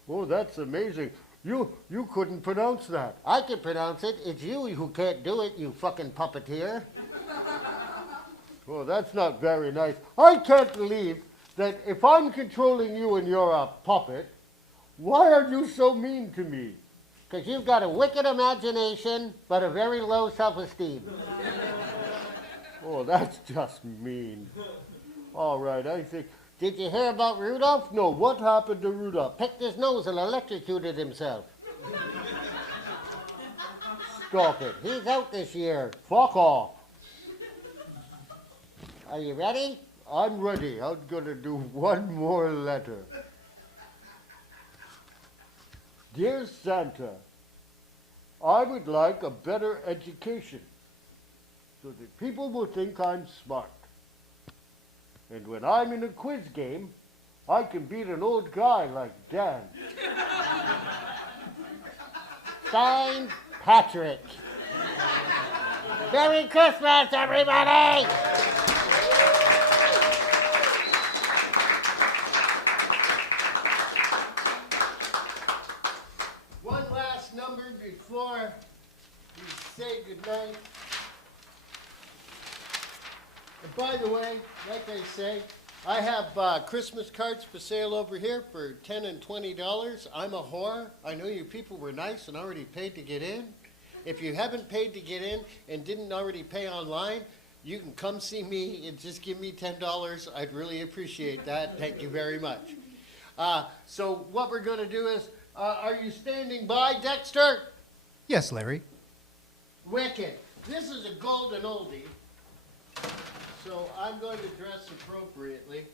Oh, that's amazing. You couldn't pronounce that. I can pronounce it. It's you who can't do it, you fucking puppeteer. Oh, that's not very nice. I can't believe that if I'm controlling you and you're a puppet, why are you so mean to me? Because you've got a wicked imagination, but a very low self-esteem. Oh, that's just mean. All right, I think... Did you hear about Rudolph? No, what happened to Rudolph? Picked his nose and electrocuted himself. Stop it. He's out this year. Fuck off. Are you ready? I'm ready. I'm going to do one more letter. Dear Santa, I would like a better education so that people will think I'm smart. And when I'm in a quiz game, I can beat an old guy like Dan. Signed, Patrick. Merry Christmas, everybody! One last number before we say goodnight. And by the way, like I say, I have Christmas cards for sale over here for $10 and $20. I'm a whore. I know you people were nice and already paid to get in. If you haven't paid to get in and didn't already pay online, you can come see me and just give me $10. I'd really appreciate that. Thank you very much. So what we're going to do is, are you standing by, Dexter? Yes, Larry. Wicked. This is a golden oldie. So I'm going to dress appropriately.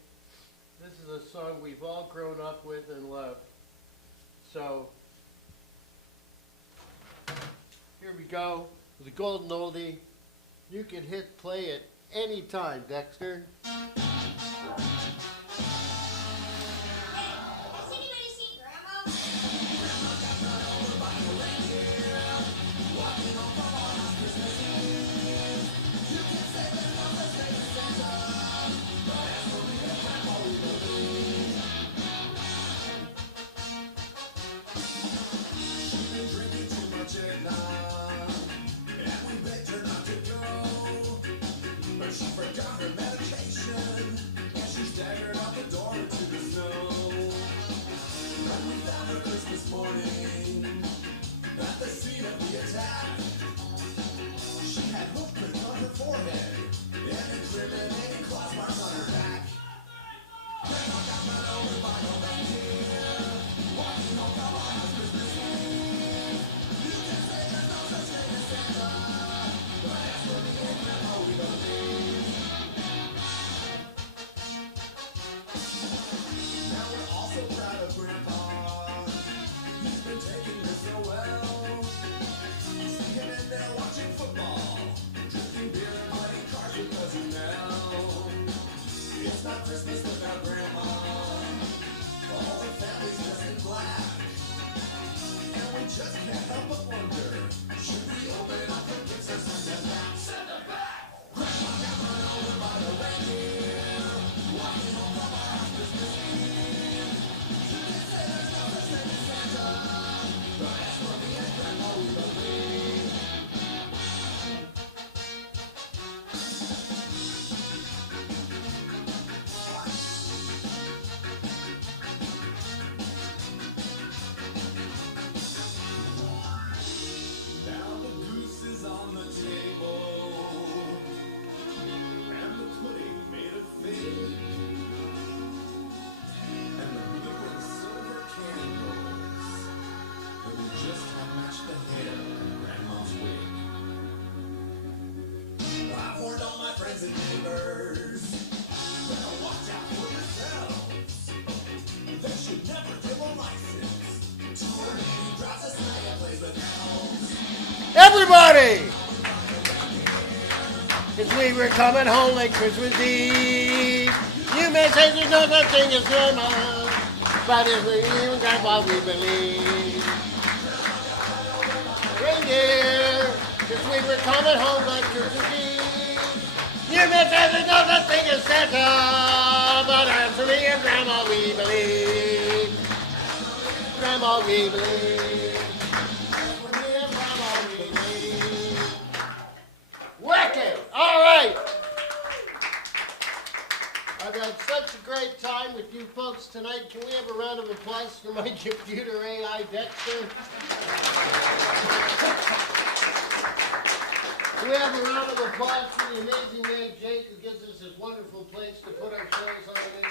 This is a song we've all grown up with and loved. So here we go. The golden oldie. You can hit play at any time, Dexter. Everybody! As we were coming home like Christmas Eve, you may say there's no such thing as grandma, but it's you and grandpa we believe. Reindeer, as we were coming home like Christmas Eve, you may say there's no such thing as Santa, but as me and grandma we believe. Grandma we believe. Wicked! All right. I've had such a great time with you folks tonight. Can we have a round of applause for my computer AI Dexter? Can we have a round of applause for the amazing man Jake who gives us this wonderful place to put our shows on in?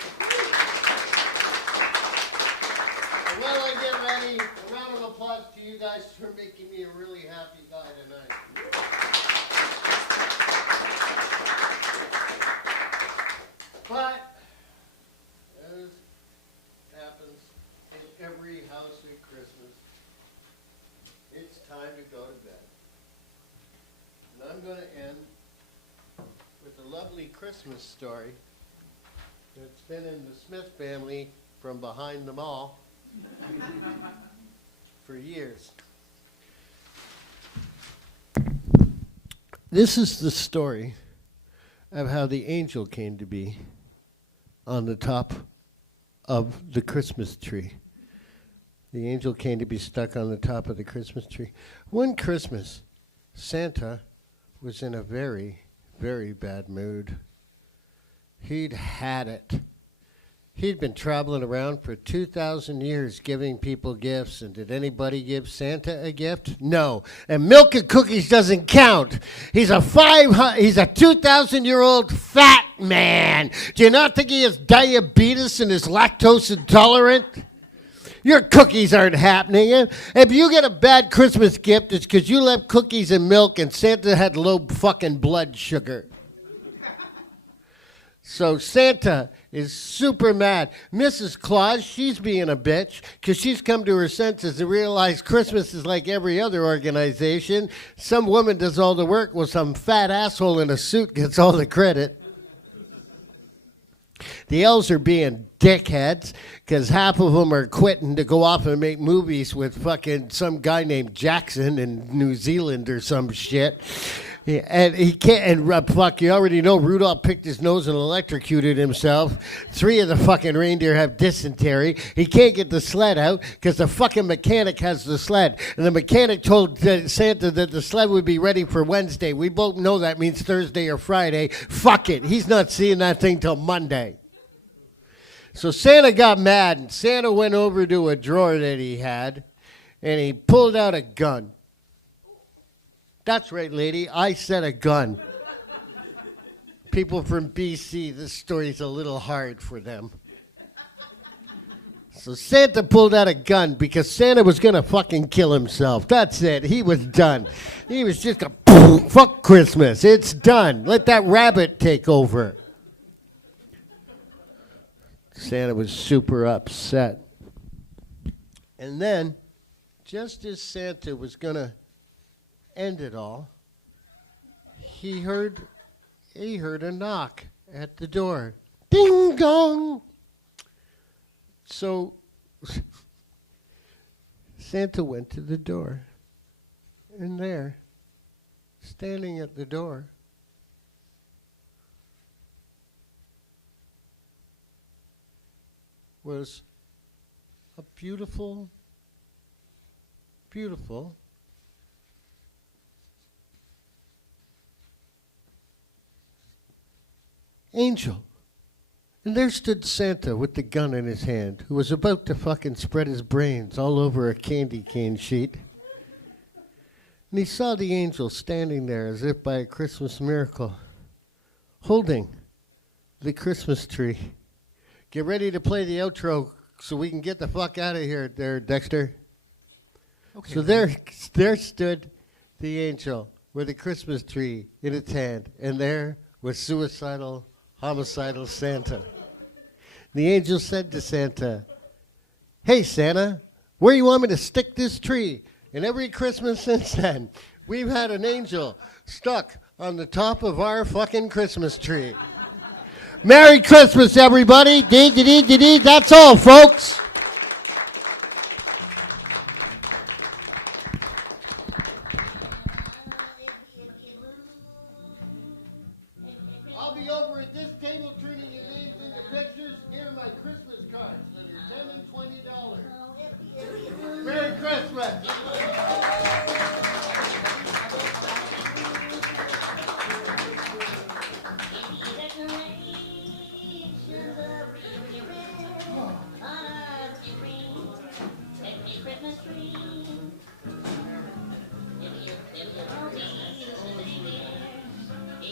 And while I get ready, a round of applause to you guys for making me a really happy guy tonight. But, as happens in every house at Christmas, it's time to go to bed. And I'm going to end with a lovely Christmas story that's been in the Smith family from behind the mall for years. This is the story of how the angel came to be on the top of the Christmas tree. The angel came to be stuck on the top of the Christmas tree. One Christmas, Santa was in a very, very bad mood. He'd had it. He'd been traveling around for 2,000 years giving people gifts, and did anybody give Santa a gift? No. And milk and cookies doesn't count. He's a 2,000-year-old fat man. Do you not think he has diabetes and is lactose intolerant? Your cookies aren't happening. If you get a bad Christmas gift, it's because you left cookies and milk and Santa had low fucking blood sugar. So Santa is super mad. Mrs. Claus, she's being a bitch because she's come to her senses and realized Christmas is like every other organization. Some woman does all the work while some fat asshole in a suit gets all the credit. The elves are being dickheads because half of them are quitting to go off and make movies with fucking some guy named Jackson in New Zealand or some shit. Yeah, and he can't, and fuck, you already know Rudolph picked his nose and electrocuted himself. 3 of the fucking reindeer have dysentery. He can't get the sled out because the fucking mechanic has the sled. And the mechanic told Santa that the sled would be ready for Wednesday. We both know that means Thursday or Friday. Fuck it. He's not seeing that thing till Monday. So Santa got mad, and Santa went over to a drawer that he had, and he pulled out a gun. That's right, lady. I said a gun. People from BC, this story's a little hard for them. So Santa pulled out a gun because Santa was going to fucking kill himself. That's it. He was done. He was just going to, fuck Christmas. It's done. Let that rabbit take over. Santa was super upset. And then, just as Santa was going to end it all, he heard a knock at the door. Ding dong. So Santa went to the door, and there, standing at the door, was a beautiful, beautiful angel. And there stood Santa with the gun in his hand, who was about to fucking spread his brains all over a candy cane sheet. And he saw the angel standing there as if by a Christmas miracle, holding the Christmas tree. Get ready to play the outro so we can get the fuck out of here there, Dexter. Okay. So there stood the angel with a Christmas tree in its hand, and there was suicidal, homicidal Santa. The angel said to Santa, "Hey, Santa, where you want me to stick this tree?" And every Christmas since then, we've had an angel stuck on the top of our fucking Christmas tree. Merry Christmas, everybody. Dee, dee, dee, dee, dee. That's all, folks. I'll be over at this table turning your names into pictures. Here are my Christmas cards that are $10 and $20. Merry Christmas.